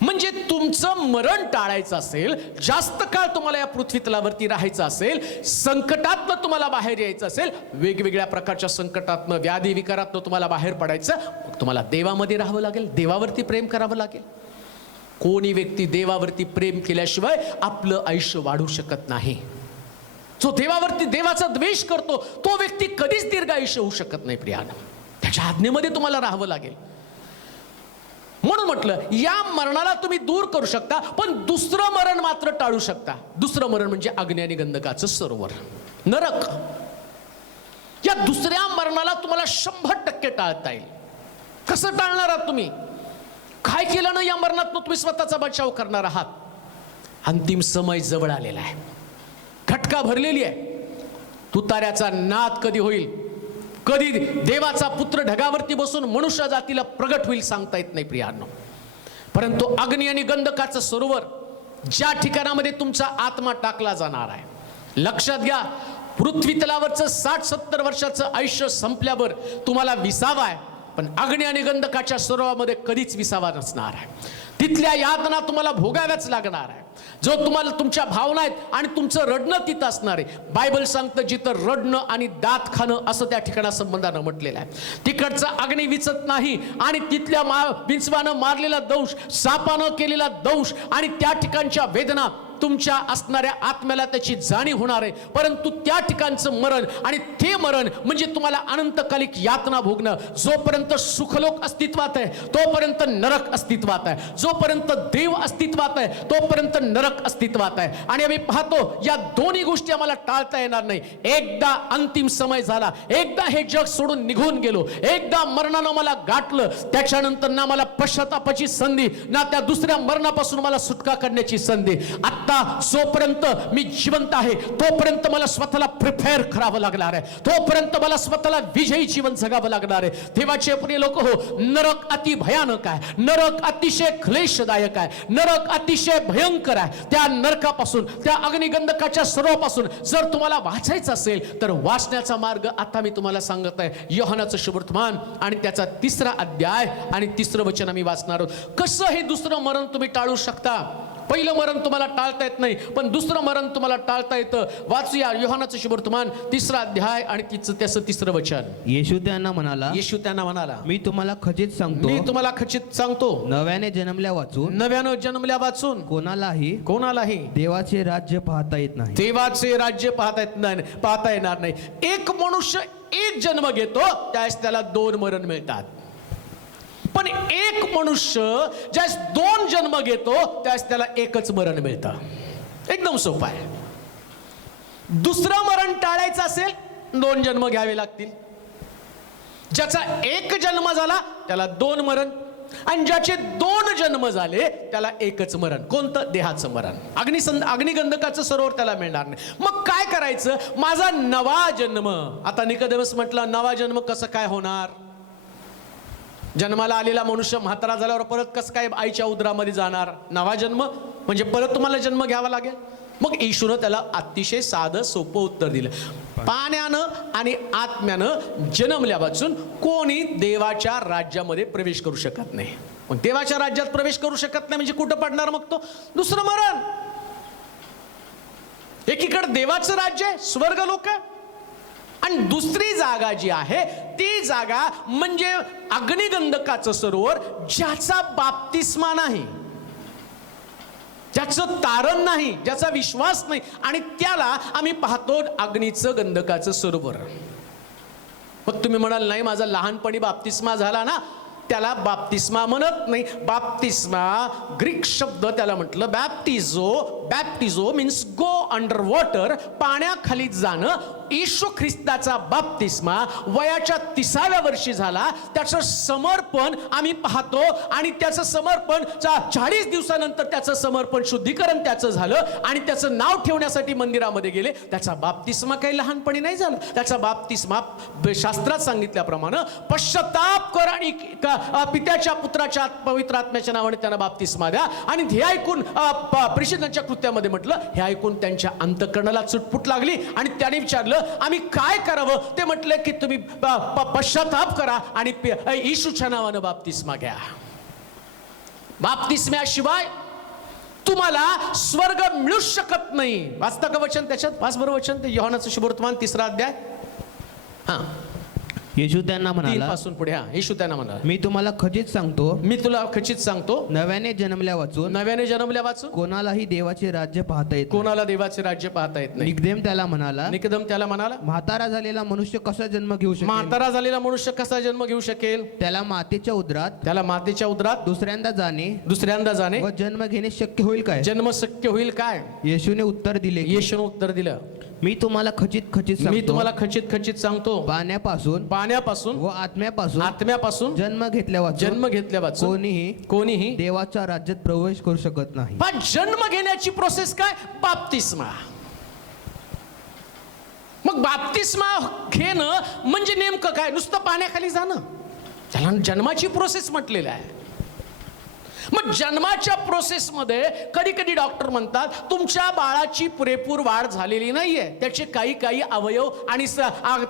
म्हणजे तुमचं मरण टाळायचं असेल, जास्त काळ तुम्हाला या पृथ्वी तलावरती राहायचं असेल, संकटातनं तुम्हाला बाहेर यायचं असेल, वेगवेगळ्या प्रकारच्या संकटातनं, व्याधी विकारातनं तुम्हाला बाहेर पडायचं, मग तुम्हाला देवामध्ये राहावं लागेल, देवावरती प्रेम करावं लागेल. कोणी व्यक्ती देवावरती प्रेम केल्याशिवाय आपलं आयुष्य वाढू शकत नाही. जो देवावरती देवाचा द्वेष करतो तो व्यक्ती कधीच दीर्घायुष्य होऊ शकत नाही. प्रियानं, त्याच्या आज्ञेमध्ये तुम्हाला राहावं लागेल. म्हणून म्हटलं या मरणाला तुम्ही दूर करू शकता, पण दुसरं मरण मात्र टाळू शकता. दुसरं मरण म्हणजे अग्नी आणि गंधकाचं सरोवर, नरक. या दुसऱ्या मरणाला तुम्हाला 100% टाळता येईल. कसं टाळणार आहात तुम्ही? काय केलं ना या मरणातून तुम्ही स्वतःचा बचाव करणार आहात? अंतिम समय जवळ आलेला आहे, घटका भरलेली आहे. तुताऱ्याचा नाद कधी होईल, कधी देवाचा पुत्र ढगावरती बसून मनुष्य जातीला प्रगट होईल सांगता येत नाही प्रियांनो. परंतु अग्नी आणि गंधकाचं सरोवर ज्या ठिकाणामध्ये तुमचा आत्मा टाकला जाणार आहे, लक्षात घ्या. पृथ्वी तलावरचं 60-70 वर्षाचं आयुष्य संपल्यावर तुम्हाला विसावा आहे, पण अग्नी आणि गंधकाच्या सरोवरामध्ये कधीच विसावा नसणार आहे. तिथल्या यातना तुम्हाला भोगाव्याच लागणार आहे. जो तुम्हाला तुमच्या भावना आहेत आणि तुमचं रडणं तिथं असणार आहे. बायबल सांगतं जिथं रडणं आणि दात खाणं असं त्या ठिकाणा संबंधानं म्हटलेलं आहे. तिकडचा अग्नी विचत नाही आणि तिथल्या विंचवानं मारलेला दंश, सापानं केलेला दंश आणि त्या ठिकाणच्या वेदना तुमच्या असणाऱ्या आत्म्याला त्याची जाणीव होणार आहे. परंतु त्या ठिकाणचं मरण आणि ते मरण म्हणजे तुम्हाला अनंतकालिक यातना भोगणं. जोपर्यंत सुखलोक अस्तित्वात आहे तोपर्यंत नरक अस्तित्वात आहे, जोपर्यंत देव अस्तित्वात आहे तोपर्यंत नरक अस्तित्वात आहे. आणि आम्ही पाहतो या दोन्ही गोष्टी आम्हाला टाळता येणार नाही. एकदा अंतिम समय झाला, एकदा हे जग सोडून निघून गेलो, एकदा मरणानं मला गाठलं, त्याच्यानंतर ना मला पश्चातापाची संधी ना त्या दुसऱ्या मरणापासून मला सुटका करण्याची संधी. आता जोपर्यंत मी जिवंत आहे तोपर्यंत मला स्वतःला प्रिपेअर करावं लागणार आहे, तोपर्यंत मला स्वतःला विजयी जीवन जगावं लागणार आहे. देवाचे प्रिय लोक हो, नरक अति भयानक आहे, नरक अतिशय क्लेशदायक आहे, नरक अतिशय भयंकर आहे. त्या नरकापासून, त्या अग्निगंधकाच्या सरोवरापासून जर तुम्हाला वाचायचं असेल तर वाचण्याचा मार्ग आता मी तुम्हाला सांगत आहे. योहानाचं सुवर्तमान आणि त्याचा 3रा अध्याय आणि 3रं वचन आम्ही वाचणार आहोत. कसं हे दुसरं मरण तुम्ही टाळू शकता? पहिलं मरण तुम्हाला टाळता येत नाही, पण दुसरं मरण तुम्हाला टाळता येतं. वाचूया योहानाचं शुभवर्तमान 3रा अध्याय आणि त्याचं 3रं वचन. येशू त्यांना म्हणाला, मी तुम्हाला खचित सांगतो, नव्याने जन्मल्या वाचून कोणालाही देवाचे राज्य पाहता येत नाही. देवाचे राज्य पाहता येणार नाही. एक मनुष्य एक जन्म घेतो त्यावेळेस त्याला 2 मरण मिळतात, पण एक मनुष्य ज्यावेळेस 2 जन्म घेतो त्यावेळेस त्याला एकच मरण मिळतं. एकदम सोपं आहे. दुसरं मरण टाळायचं असेल 2 जन्म घ्यावे लागतील. ज्याचा 1 जन्म झाला त्याला 2 मरण, आणि ज्याचे 2 जन्म झाले त्याला एकच मरण. कोणतं? देहाचं मरण. अग्निगंधकाचं सरोवर त्याला मिळणार नाही. मग काय करायचं? माझा नवा जन्म. आता निकोदेमस म्हटलं, नवा जन्म कसं काय होणार? जन्माला आलेला मनुष्य म्हातारा झाल्यावर परत कसं काय आईच्या उदरामध्ये जाणार? नवा जन्म म्हणजे परत तुम्हाला जन्म घ्यावा लागेल. मग येशूनं त्याला अतिशय साधं सोपं उत्तर दिलं. पाण्यानं आणि आत्म्यानं जन्मल्यापासून कोणी देवाच्या राज्यामध्ये प्रवेश करू शकत नाही. मग देवाच्या राज्यात प्रवेश करू शकत नाही म्हणजे कुठं पडणार मग तो? दुसरं मरण. एकीकडे देवाचं राज्य आहे, स्वर्ग लोक, आणि दुसरी जागा जी आहे ती जागा म्हणजे अग्निगंधकाचं सरोवर, ज्याचा बाप्तिस्मा नाही, ज्याचं तारण नाही, ज्याचा विश्वास नाही, आणि त्याला आम्ही पाहतो अग्नीचं गंधकाचं सरोवर. मग तुम्ही म्हणाल, नाही माझा लहानपणी बाप्तिस्मा झाला ना, त्याला बाप्तिस्मा म्हणत नाही. बाप्तिस्मा ग्रीक शब्द त्याला म्हटलं बॅप्टिझो मीन्स गो अंडर वॉटर, पाण्याखाली जाणं. येशू ख्रिस्ताचा बाप्तिस्मा वयाच्या 30व्या वर्षी झाला. त्याचं समर्पण आम्ही पाहतो, आणि त्याचं समर्पण 40 दिवसानंतर त्याचं समर्पण शुद्धीकरण त्याचं झालं, आणि त्याचं नाव ठेवण्यासाठी मंदिरामध्ये गेले. त्याचा बाप्तिस्मा काही लहानपणी नाही झाला. त्याचा बाप्तिस्मा शास्त्रात सांगितल्याप्रमाणे पश्चाताप कर आणि पित्याच्या पुत्राच्या पवित्र आत्म्याच्या नावाने त्यांना बाप्तिस्मा द्या. आणि हे ऐकून प्रेषितांच्या कृत्यामध्ये म्हटलं, हे ऐकून त्यांच्या अंतःकरणाला चुटपुट लागली, आणि त्याने विचारलं आम्ही काय करावं? ते म्हटले की तुम्ही पश्चाताप करा आणि येशूच्या नावानं बाप्तिस्मा घ्या. बाप्तिस्म्याशिवाय तुम्हाला स्वर्ग मिळू शकत नाही. वाचता का वचन त्याच्यात? 5 बरं वचन, ते योहानाचं शुभवर्तमान 3रा अध्याय. येशू त्यांना म्हणाला, पासून पुढे. येशू त्यांना म्हणाला, मी तुला खचित सांगतो, नव्याने जन्मल्या वाचून कोणालाही देवाचे राज्य पाहता येत नाही. निकोदेम त्याला म्हणाला, म्हातारा झालेला मनुष्य कसा जन्म घेऊ शकेल? त्याला मातेच्या उदरात दुसऱ्यांदा जाणे व जन्म घेणे शक्य होईल काय? येशूने उत्तर दिलं, मी तुम्हाला खचित सांगतो, पाण्यापासून व आत्म्यापासून जन्म घेतल्यावर कोणीही देवाच्या राज्यात प्रवेश करू शकत नाही. पण जन्म घेण्याची प्रोसेस काय? बाप्तिस्मा. मग बाप्तिस्मा घेणं म्हणजे नेमकं काय? नुसतं पाण्याखाली जाणं, त्याला जन्माची प्रोसेस म्हटलेलं आहे. मग जन्माच्या प्रोसेसमध्ये कधी कधी डॉक्टर म्हणतात तुमच्या बाळाची पुरेपूर वाढ झालेली नाहीये, त्याचे काही अवयव आणि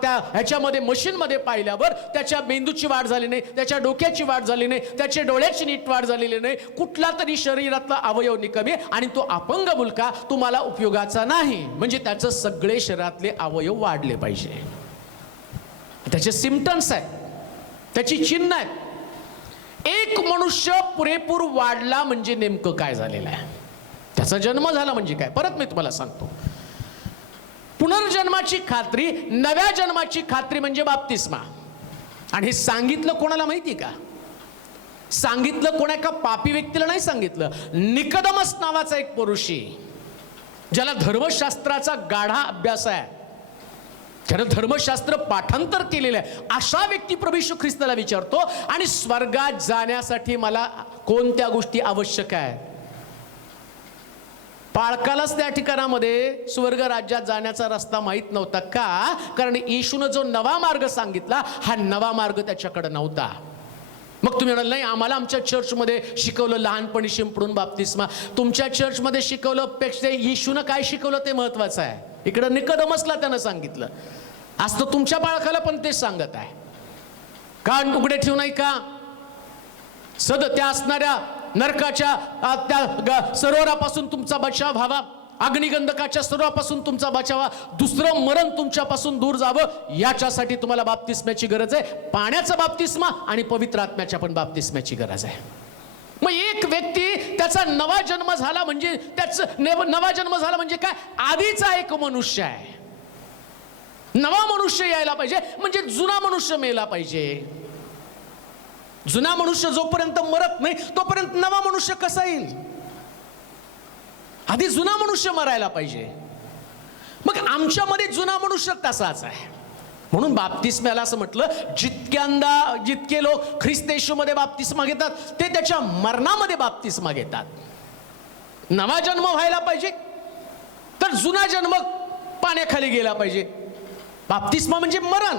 त्या ह्याच्यामध्ये मशीनमध्ये पाहिल्यावर त्याच्या मेंदूची वाढ झाली नाही, त्याच्या डोक्याची वाढ झाली नाही, त्याच्या डोळ्याची नीट वाढ झालेली नाही, कुठला तरी शरीरातला अवयव निकमी, आणि तो अपंग मुलगा तुम्हाला उपयोगाचा नाही. म्हणजे त्याचं सगळे शरीरातले अवयव वाढले पाहिजे. त्याचे सिम्पटम्स आहेत, त्याची चिन्ह आहेत. एक मनुष्य पुरेपूर वाढला म्हणजे नेमकं काय झालेलं आहे? त्याचा जन्म झाला म्हणजे काय? परत मी तुम्हाला सांगतो, पुनर्जन्माची खात्री, नव्या जन्माची खात्री म्हणजे बाप्तिस्मा. आणि हे सांगितलं कोणाला माहिती का? सांगितलं कोणा एका पापी व्यक्तीला नाही सांगितलं. निकोदेमस नावाचा एक पुरुषी, ज्याला धर्मशास्त्राचा गाढा अभ्यास आहे, त्यानं धर्मशास्त्र पाठांतर केलेलं आहे, अशा व्यक्ती प्रभू येशू ख्रिस्ताला विचारतो, आणि स्वर्गात जाण्यासाठी मला कोणत्या गोष्टी आवश्यक आहे? पाळकालाच त्या ठिकाणामध्ये स्वर्ग राज्यात जाण्याचा रस्ता माहीत नव्हता. का? कारण येशूनं जो नवा मार्ग सांगितला, हा नवा मार्ग त्याच्याकडे नव्हता. मग तुम्ही म्हणाल, नाही आम्हाला आमच्या चर्चमध्ये शिकवलं लहानपणी शिंपडून बाप्तिस्मा. तुमच्या चर्चमध्ये शिकवलं पेक्षा येशूनं काय शिकवलं ते महत्वाचं आहे. इकडं निकोदेमसला त्यानं सांगितलं, आज तर तुमच्या बाळकाला पण तेच सांगत आहे. कान उघडे ठेवू नाही का? सदत्या असणाऱ्या नरकाच्या त्या सरोवरापासून तुमचा बचाव व्हावा, अग्निगंधकाच्या सरोवरापासून तुमचा बचावा, दुसरं मरण तुमच्यापासून दूर जावं, याच्यासाठी तुम्हाला बाप्तिस्म्याची गरज आहे. पाण्याचा बाप्तिस्मा आणि पवित्र आत्म्याच्या पण बाप्तिस्म्याची गरज आहे. मग एक व्यक्ती त्याचा नवा जन्म झाला म्हणजे नवा जन्म झाला म्हणजे काय, आधीचा एक मनुष्य आहे. नवा मनुष्य यायला पाहिजे म्हणजे जुना मनुष्य मेला पाहिजे. जुना मनुष्य जोपर्यंत मरत नाही तोपर्यंत नवा मनुष्य कसा येईल. आधी जुना मनुष्य मरायला पाहिजे. मग आमच्यामध्ये जुना मनुष्य तसाच आहे. म्हणून बाप्तिस्म्याला असं म्हटलं, जितके लोक ख्रिस्त येशूमध्ये बाप्तिस्मा घेतात ते त्याच्या मरणामध्ये बाप्तिस्मा घेतात. नवा जन्म व्हायला पाहिजे तर जुना जन्म पाण्याखाली गेला पाहिजे. बाप्तिस्मा म्हणजे मरण.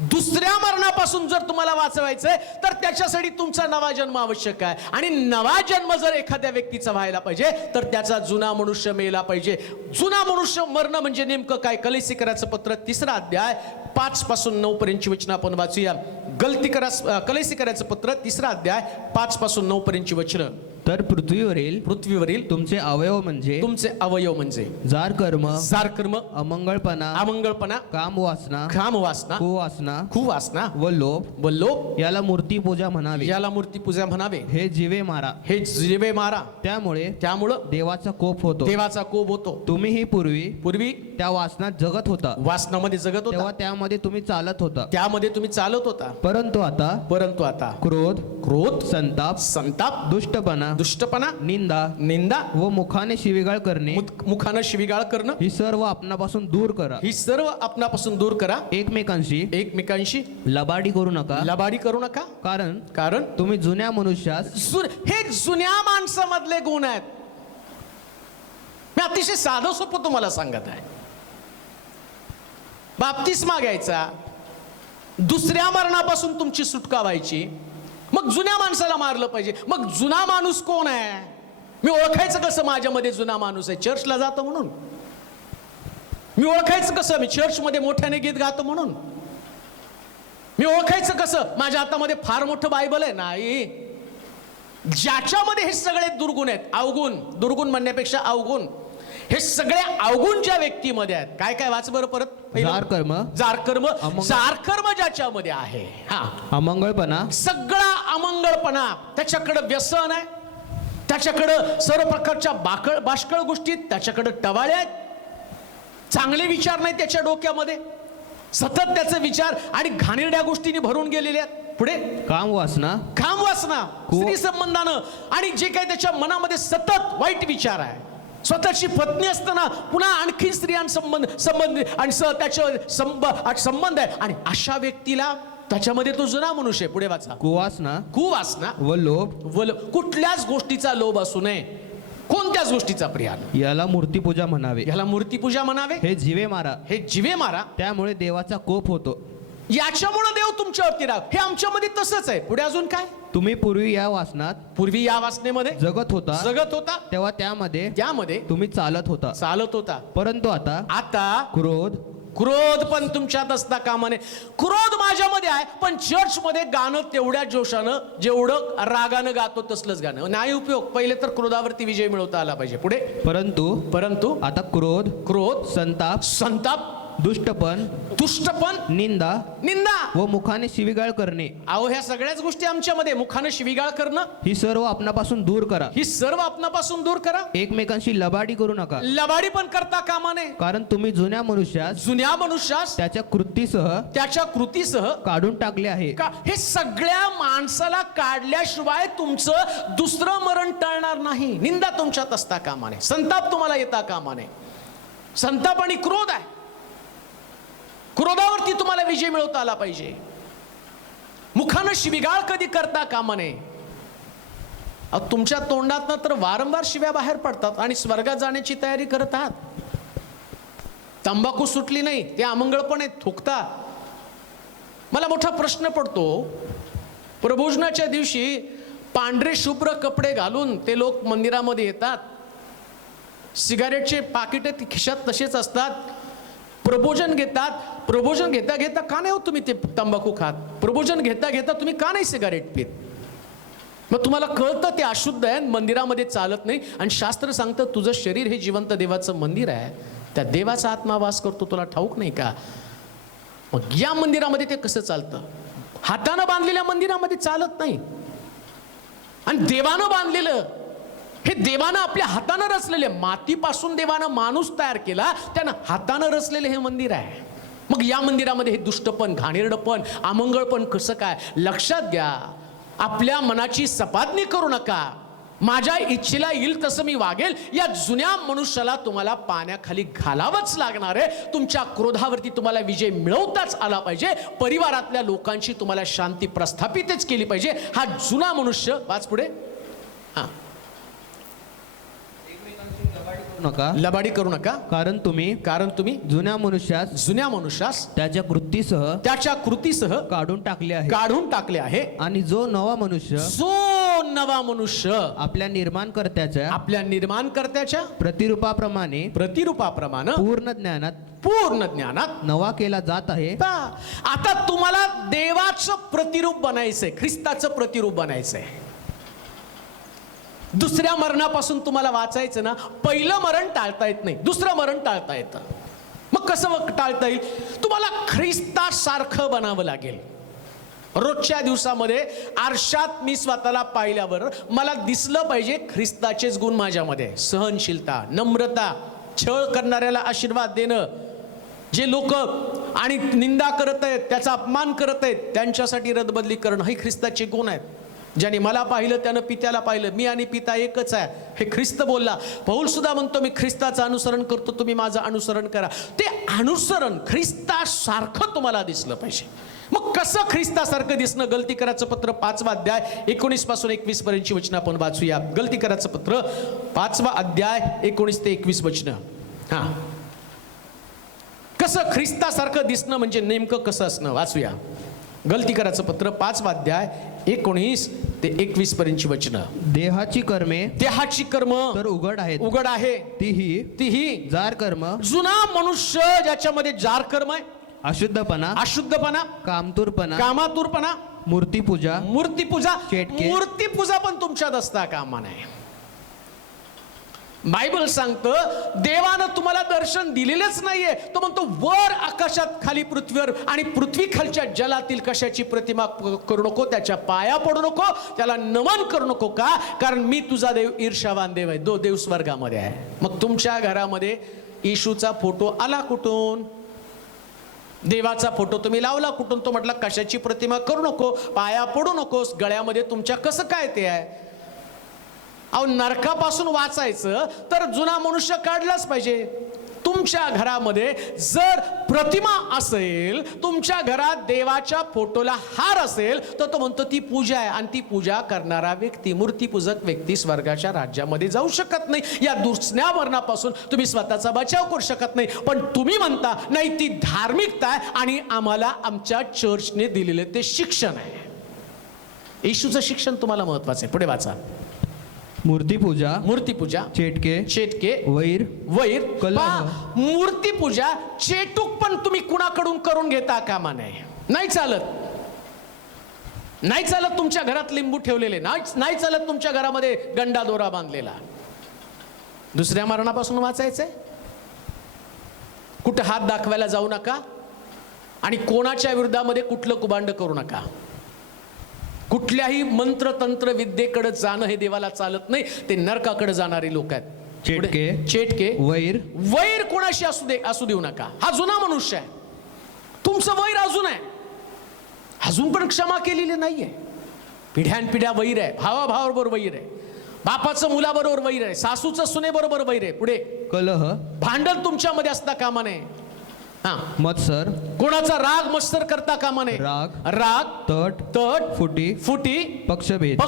दुसऱ्या मरणापासून जर तुम्हाला वाचवायचंय तर त्याच्यासाठी तुमचा नवा जन्म आवश्यक आहे. आणि नवा जन्म जर एखाद्या व्यक्तीचा व्हायला पाहिजे तर त्याचा जुना मनुष्य मेला पाहिजे. जुना मनुष्य मरणं म्हणजे नेमकं काय, कलेसिकराचं पत्र 3 अध्याय 5 पासून 9 पर्यंतची वचनं आपण वाचूया. कलेसिकराचं पत्र 3 अध्याय 5 पासून 9 पर्यंतची वचनं. तर पृथ्वीवरील तुमचे अवयव म्हणजे जार कर्म, अमंगळपणा, कामवासना, कुवासना व लोभ याला मूर्तीपूजा म्हणावे. हे जीवे मारा. त्यामुळं देवाचा कोप होतो. तुम्हीही पूर्वी त्या वासनात जगत होता. वासनामध्ये जगत होता, तेव्हा त्यामध्ये तुम्ही चालत होता. परंतु आता क्रोध, संताप, दुष्टपना, निंदा व मुखाने शिवीगाळ करणे ही सर्व आपणापासून दूर करा. एकमेकांशी लबाडी करू नका. कारण तुम्ही जुन्या मनुष्यास, हे जुन्या माणसामधले गुण आहेत. मी अतिशय साधं सोपं तुम्हाला सांगत आहे. बाप्तिस्मा घ्यायचा, दुसऱ्या मरणापासून तुमची सुटका व्हायची, मग जुन्या माणसाला मारलं पाहिजे. मग जुना माणूस कोण आहे, मी ओळखायचं कसं माझ्यामध्ये जुना माणूस आहे? चर्चला जातो म्हणून मी ओळखायचं कसं? मी चर्चमध्ये मोठ्याने गीत गातो म्हणून मी ओळखायचं कसं? माझ्या हातामध्ये फार मोठं बायबल आहे? नाही. ज्याच्यामध्ये हे सगळे दुर्गुण आहेत, दुर्गुण म्हणण्यापेक्षा अवगुण, हे सगळे अवगुण ज्या व्यक्तीमध्ये आहेत, काय वाच बरं परत. जार कर्म ज्याच्यामध्ये आहे, अमंगळपणा, सगळा अमंगळपणा, त्याच्याकडे व्यसन आहे, त्याच्याकडे सर्व प्रकारच्या बाष्कळ गोष्टी, त्याच्याकडे टवाळे आहेत, चांगले विचार नाही त्याच्या डोक्यामध्ये, सतत त्याचे विचार आणि घाणेरड्या गोष्टींनी भरून गेलेले आहेत. पुढे कामवासना, स्त्री संबंधानं, आणि जे काही त्याच्या मनामध्ये सतत वाईट विचार आहे. स्वतःची पत्नी असताना पुन्हा आणखी स्त्रियांसंबंध आणि त्याच्या संबंध आहे, आणि अशा व्यक्तीला त्याच्यामध्ये तो जुना मनुष्य. पुढे वाचा. कुवासना व लोभ, कुठल्याच गोष्टीचा लोभ असू नये, कोणत्याच गोष्टीचा प्रिया, याला मूर्तीपूजा म्हणावे. हे जीवे मारा. त्यामुळे देवाचा कोप होतो. याच्यामुळे देव तुमच्यावरती राग. हे आमच्यामध्ये तसंच आहे. पुढे अजून काय? तुम्ही पूर्वी या वासनेमध्ये जगत होता. तेव्हा त्यामध्ये तुम्ही चालत होता. परंतु आता क्रोध पण तुमच्यात असता कामा नये. क्रोध माझ्यामध्ये आहे, पण चर्च मध्ये गाणं तेवढ्या जोशानं, जेवढं रागानं गातो तसलंच गाणं नाही उपयोग. पहिले तर क्रोधावरती विजय मिळवता आला पाहिजे. पुढे परंतु आता क्रोध, संताप, दुष्टपण, निंदा व मुखाने शिवीगाळ करणे. अहो, ह्या सगळ्याच गोष्टी आमच्यामध्ये. मुखाने शिवीगाळ करणं ही सर्व आपणापासून दूर करा. एकमेकांशी लबाडी करू नका. लबाडी पण करता कामा नये. कारण तुम्ही जुन्या मनुष्यास त्याच्या कृतीसह काढून टाकले आहे. हे सगळ्या माणसाला काढल्याशिवाय तुमचं दुसरं मरण टळणार नाही. निंदा तुमच्यात असता कामा नये. संताप तुम्हाला येता कामा नये. संताप आणि क्रोध आहे. क्रोधावरती तुम्हाला विजय मिळवता आला पाहिजे. मुखानं शिवीगाळ कधी करता कामा नये. तुमच्या तोंडातनं तर वारंवार शिव्या बाहेर पडतात आणि स्वर्गात जाण्याची तयारी करत आहात. तंबाखू सुटली नाही, ते अमंगळपणे थुकता. मला मोठा प्रश्न पडतो, प्रभोजनाच्या दिवशी पांढरे शुभ्र कपडे घालून ते लोक मंदिरामध्ये येतात, सिगारेटचे पाकिटे खिशात तसेच असतात, प्रबोधन घेता घेता का नाही हो तुम्ही ते तंबाखू खात? प्रबोधन घेता घेता तुम्ही का नाही सिगारेट पीत? मग तुम्हाला कळतं ते अशुद्ध आहे, मंदिरामध्ये चालत नाही, आणि शास्त्र सांगतं तुझं शरीर हे जिवंत देवाचं मंदिर आहे, त्या देवाचा आत्मा वास करतो, तुला ठाऊक नाही का? मग या मंदिरामध्ये ते कसं चालतं? हातानं बांधलेल्या मंदिरामध्ये चालत नाही. आणि देवानं बांधलेलं, हे देवानं आपल्या हातानं रचलेले, मातीपासून देवानं माणूस तयार केला, त्यानं हातानं रचलेले हे मंदिर आहे. मग या मंदिरामध्ये हे दुष्टपण, घाणेरडपण, अमंगळपण कसं काय? लक्षात घ्या, आपल्या मनाची सपाटणी करू नका. माझ्या इच्छेला येईल तसं मी वागेल, या जुन्या मनुष्याला तुम्हाला पाण्याखाली घालावंच लागणार आहे. तुमच्या क्रोधावरती तुम्हाला विजय मिळवताच आला पाहिजे. परिवारातल्या लोकांची तुम्हाला शांती प्रस्थापितच केली पाहिजे. हा जुना मनुष्य, वाच पुढे. हा, लबाडी करू नका, कारण तुम्ही जुन्या मनुष्यास त्याच्या कृतीसह काढून टाकले आहे. आणि जो नवा मनुष्य आपल्या निर्माणकर्त्याच्या प्रतिरूपाप्रमाणे पूर्ण ज्ञानात नवा केला जात आहे. आता तुम्हाला देवाचं प्रतिरूप बनायचंय, ख्रिस्ताचं प्रतिरूप बनायचंय. दुसऱ्या मरणापासून तुम्हाला वाचायचं ना, पहिलं मरण टाळता येत नाही, दुसरं मरण टाळता येतं. मग कसं टाळता येईल? तुम्हाला ख्रिस्तासारखं बनावं लागेल. रोजच्या दिवसामध्ये आरशात मी स्वतःला पाहिल्यावर मला दिसलं पाहिजे ख्रिस्ताचेच गुण माझ्यामध्ये. सहनशीलता, नम्रता, छळ करणाऱ्याला आशीर्वाद देणं, जे लोक आणि निंदा करत आहेत, त्याचा अपमान करत आहेत, त्यांच्यासाठी रदबदली करणं, हे ख्रिस्ताचे गुण आहेत. ज्याने मला पाहिलं त्यानं पित्याला पाहिलं, मी आणि पिता एकच आहे, हे ख्रिस्त बोलला. पौल सुद्धा म्हणतो मी ख्रिस्ताचं अनुसरण करतो, तुम्ही माझं अनुसरण करा. ते अनुसरण ख्रिस्तासारखं तुम्हाला दिसलं पाहिजे. मग कसं ख्रिस्तासारखं दिसणं? गलती करायचं पत्र 5वा अध्याय 19 पासून 21 पर्यंतची वचनं आपण वाचूया. गलती करायचं पत्र 5वा अध्याय 19 ते 21 वचनं. हा, कसं ख्रिस्तासारखं दिसणं म्हणजे नेमकं कसं असणं? वाचूया. गलती करायचं पत्र 5वा अध्याय 19 ते 21 पर्यंतची वचनं. देहाची कर्म तर उघड आहे, तीही जार कर्म. जुना मनुष्य ज्याच्यामध्ये जार कर्म आहे, अशुद्धपणा, कामातुरपणा, मूर्तीपूजा, मूर्तीपूजा पण तुमच्यात असता कामा नये. बायबल सांगतं देवानं तुम्हाला दर्शन दिलेलंच नाहीये. तो म्हणतो वर आकाशात खाली पृथ्वीवर आणि पृथ्वी खालच्या जलातील कशाची प्रतिमा करू नको, त्याच्या पाया पडू नको, त्याला नमन करू नको. का? कारण मी तुझा देव ईर्ष्यावान देव आहे, तो देव स्वर्गामध्ये आहे. मग तुमच्या घरामध्ये येशूचा फोटो आला कुठून? देवाचा फोटो तुम्ही लावला कुठून? तो म्हटला कशाची प्रतिमा करू नको, पाया पडू नकोस. गळ्यामध्ये तुमच्या कसं काय ते आहे? अहो, नरकापासून वाचायचं तर जुना मनुष्य काढलाच पाहिजे. तुमच्या घरामध्ये जर प्रतिमा असेल, तुमच्या घरात देवाच्या फोटोला हार असेल, तर तो म्हणतो ती पूजा आहे, आणि ती पूजा करणारा व्यक्ती, मूर्तीपूजक व्यक्ती स्वर्गाच्या राज्यामध्ये जाऊ शकत नाही. या दुसऱ्या वर्णापासून तुम्ही स्वतःचा बचाव करू शकत नाही. पण तुम्ही म्हणता नाही ती धार्मिकता आहे आणि आम्हाला आमच्या चर्चने दिलेले ते शिक्षण आहे. येशूचं शिक्षण तुम्हाला महत्वाचं आहे. पुढे वाचा. मूर्तीपूजा, चेटके, वैर, मूर्तीपूजा, चेटूक पण तुम्ही कुणाकडून करून घेता कामा नये. नाही चालत तुमच्या घरात लिंबू ठेवलेले, नाही चालत तुमच्या घरामध्ये गंडा दोरा बांधलेला. दुसऱ्या मरणापासून वाचायचंय. कुठं हात दाखवायला जाऊ नका आणि कोणाच्या विरोधामध्ये कुठलं कुभांड करू नका. कुठल्याही मंत्र तंत्र विद्येकडे जाणं हे देवाला चालत नाही. ते नरकाकडे जाणारे लोक आहेत. चेटके, वैर कोणाशी असू देऊ नका. हा जुना मनुष्य आहे. तुमचं वैर अजून आहे, अजून पण क्षमा केलेली नाहीये. पिढ्यानपिढ्या वैर आहे, भावाबरोबर वैर आहे, बापाचं मुलाबरोबर वैर आहे, सासूचं सुनेबरोबर वैर आहे. पुढे कलह, भांडण तुमच्यामध्ये असता कामा नये. मत्सर, कोणाचा राग मत्सर करता कामा नये. राग, तट, फुटी, पक्षभेद,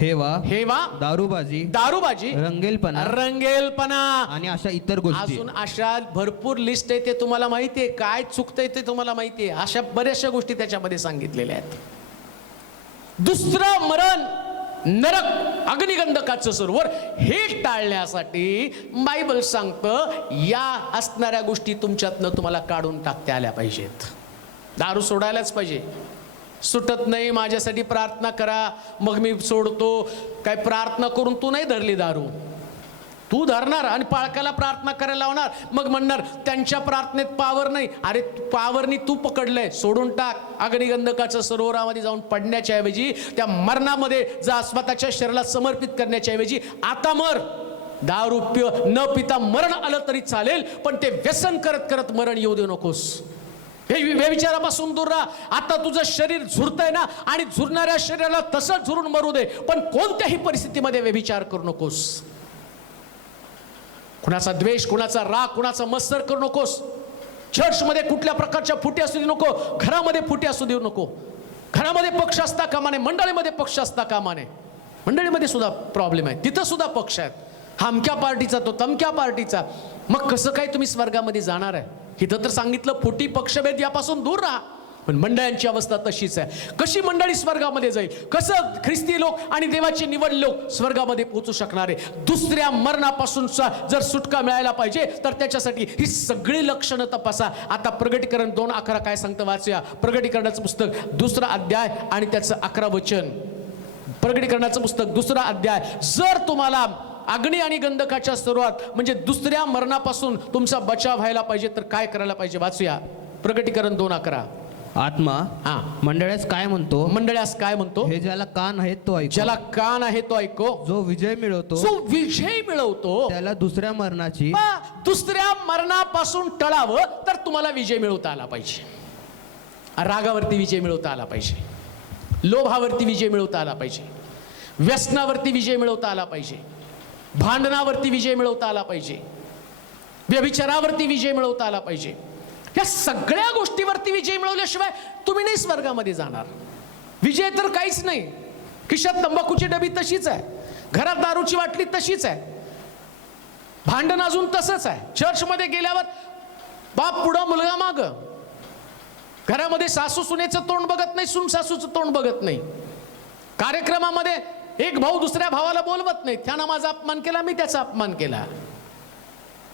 हेवा, दारूबाजी, रंगेलपणा आणि अशा इतर गोष्टी. अजून अशा भरपूर लिस्ट आहे. ते तुम्हाला माहिती आहे. काय चुकतंय ते तुम्हाला माहिती आहे. अशा बऱ्याचशा गोष्टी त्याच्यामध्ये सांगितलेल्या आहेत. दुसरं मरण, नरक, अग्निगंधकाचं सरोवर, हे टाळण्यासाठी बायबल सांगतं या असणाऱ्या गोष्टी तुमच्यातनं तुम्हाला काढून टाकता आल्या पाहिजेत. दारू सोडायलाच पाहिजे. सुटत नाही, माझ्यासाठी प्रार्थना करा, मग मी सोडतो. काय प्रार्थना करून तू नाही धरली दारू, तू धरणार आणि पाळकाला प्रार्थना करायला लावणार, मग म्हणणार त्यांच्या प्रार्थनेत पावर नाही. अरे पावरनी तू पकडलंय, सोडून टाक. अग्निगंधकाच्या सरोवरामध्ये जाऊन पडण्याच्या ऐवजी, त्या मरणामध्ये जा स्वतःच्या शरीराला समर्पित करण्याच्या ऐवजी आता मर. दारू न पिता मरण आलं तरी चालेल, पण ते व्यसन करत करत मरण येऊ देऊ नकोस. हे व्यभिचारापासून दूर राहा. आता तुझं शरीर झुरतंय ना, आणि झुरणाऱ्या शरीराला तसंच झुरून मरू दे, पण कोणत्याही परिस्थितीमध्ये व्यभिचार करू नकोस. कुणाचा द्वेष, कुणाचा राग, कुणाचा मत्सर करू नकोस. चर्चमध्ये कुठल्या प्रकारच्या फुटी असू देऊ नको, घरामध्ये फुटी असू देऊ नको. घरामध्ये पक्ष असता कामा नये, मंडळीमध्ये पक्ष असता कामा नये. मंडळीमध्ये सुद्धा प्रॉब्लेम आहे, तिथं सुद्धा पक्ष आहेत. हा अमक्या पार्टीचा, तो तमक्या पार्टीचा. मग कसं काय तुम्ही स्वर्गामध्ये जाणार आहे? इथं तर सांगितलं फुटी पक्षभेद यापासून दूर राहा. पण मंडळांची अवस्था तशीच आहे. कशी मंडळी स्वर्गामध्ये जाईल? कसं ख्रिस्ती लोक आणि देवाचे निवडले लोक स्वर्गामध्ये पोहोचू शकणार आहे? दुसऱ्या मरणापासून जर सुटका मिळायला पाहिजे तर त्याच्यासाठी ही सगळी लक्षणं तपासा. आता प्रगटीकरण 2:11 काय सांगतं वाचूया. प्रगटीकरणाचं पुस्तक 2रा अध्याय आणि त्याचं 11 वचन. प्रगटीकरणाचं पुस्तक 2रा अध्याय. जर तुम्हाला अग्नी आणि गंधकाच्या सरोवरात म्हणजे दुसऱ्या मरणापासून तुमचा बचाव व्हायला पाहिजे तर काय करायला पाहिजे? वाचूया प्रगटीकरण 2:11. आत्मा मंडळास काय म्हणतो? मंडळास काय म्हणतो? हे ज्याला कान आहेत तो ऐको. ज्याला कान आहे तो ऐको. जो विजय मिळवतो, जो विजय मिळवतो त्याला दुसऱ्या मरणाची, दुसऱ्या मरणापासून टळावं तर तुम्हाला विजय मिळवता आला पाहिजे. रागावरती विजय मिळवता आला पाहिजे, लोभावरती विजय मिळवता आला पाहिजे, व्यसनावरती विजय मिळवता आला पाहिजे, भांडणावरती विजय मिळवता आला पाहिजे, व्यभिचारावरती विजय मिळवता आला पाहिजे. या सगळ्या गोष्टीवरती विजय मिळवल्याशिवाय तुम्ही नाही स्वर्गामध्ये जाणार. विजय तर काहीच नाही. खिशात तंबाखूची डबी तशीच आहे, घरात दारूची बाटली तशीच आहे, भांडण अजून तसंच आहे. चर्चमध्ये गेल्यावर बाप पुढं मुलगा माग, घरामध्ये सासू सुनेचं तोंड बघत नाही, सून सासूचं तोंड बघत नाही. कार्यक्रमामध्ये एक भाऊ दुसऱ्या भावाला बोलवत नाही, त्यानं माझा अपमान केला, मी त्याचा अपमान केला.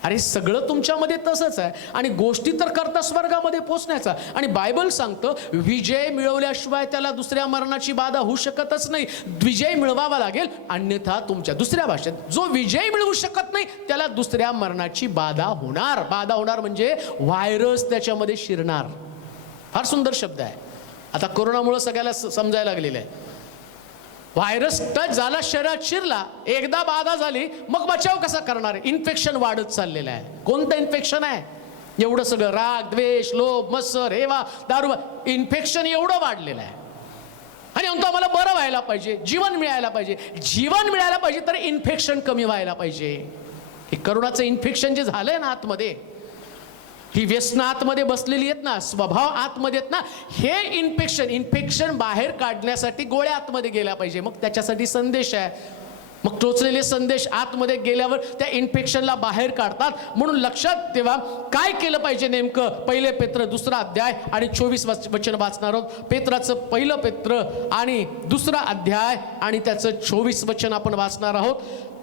अरे सगळं तुमच्यामध्ये तसंच आहे. आणि गोष्टी तर करता स्वर्गामध्ये पोचण्याचा. आणि बायबल सांगतं विजय मिळवल्याशिवाय त्याला दुसऱ्या मरणाची बाधा होऊ शकतच नाही. विजय मिळवावा लागेल, अन्यथा तुमच्या दुसऱ्या भाषेत जो विजय मिळवू शकत नाही त्याला दुसऱ्या मरणाची बाधा होणार. बाधा होणार म्हणजे व्हायरस त्याच्यामध्ये शिरणार. फार सुंदर शब्द आहे. आता कोरोनामुळे सगळ्याला समजायला लागलेलं आहे. व्हायरस टच झाला, शरीरात शिरला, एकदा बाधा झाली, मग बचाव कसा करणार? इन्फेक्शन वाढत चाललेलं आहे. कोणतं इन्फेक्शन आहे? एवढं सगळं राग, द्वेष, लोभ, मत्सर, हेवा, दारू, इन्फेक्शन एवढं वाढलेलं आहे. आणि म्हणतो आम्हाला बरं व्हायला पाहिजे, जीवन मिळायला पाहिजे. जीवन मिळायला पाहिजे तर इन्फेक्शन कमी व्हायला पाहिजे. हे करोनाचं इन्फेक्शन जे झालंय ना आतमध्ये, ही व्यसन आतमध्ये बसलेली आहेत ना, स्वभाव आतमध्ये आहेत ना, हे इन्फेक्शन बाहेर काढण्यासाठी गोळ्या आतमध्ये गेल्या पाहिजे. मग त्याच्यासाठी संदेश आहे. मग टोचलेले संदेश आतमध्ये गेल्यावर त्या इन्फेक्शनला बाहेर काढतात. म्हणून लक्षात ठेवा काय केलं पाहिजे नेमकं. 1 पेत्र 2रा अध्याय आणि 24 वचन वाचणार आहोत. पेत्राचं 1 पेत्र आणि 2रा अध्याय आणि त्याचं 24 वचन आपण वाचणार आहोत.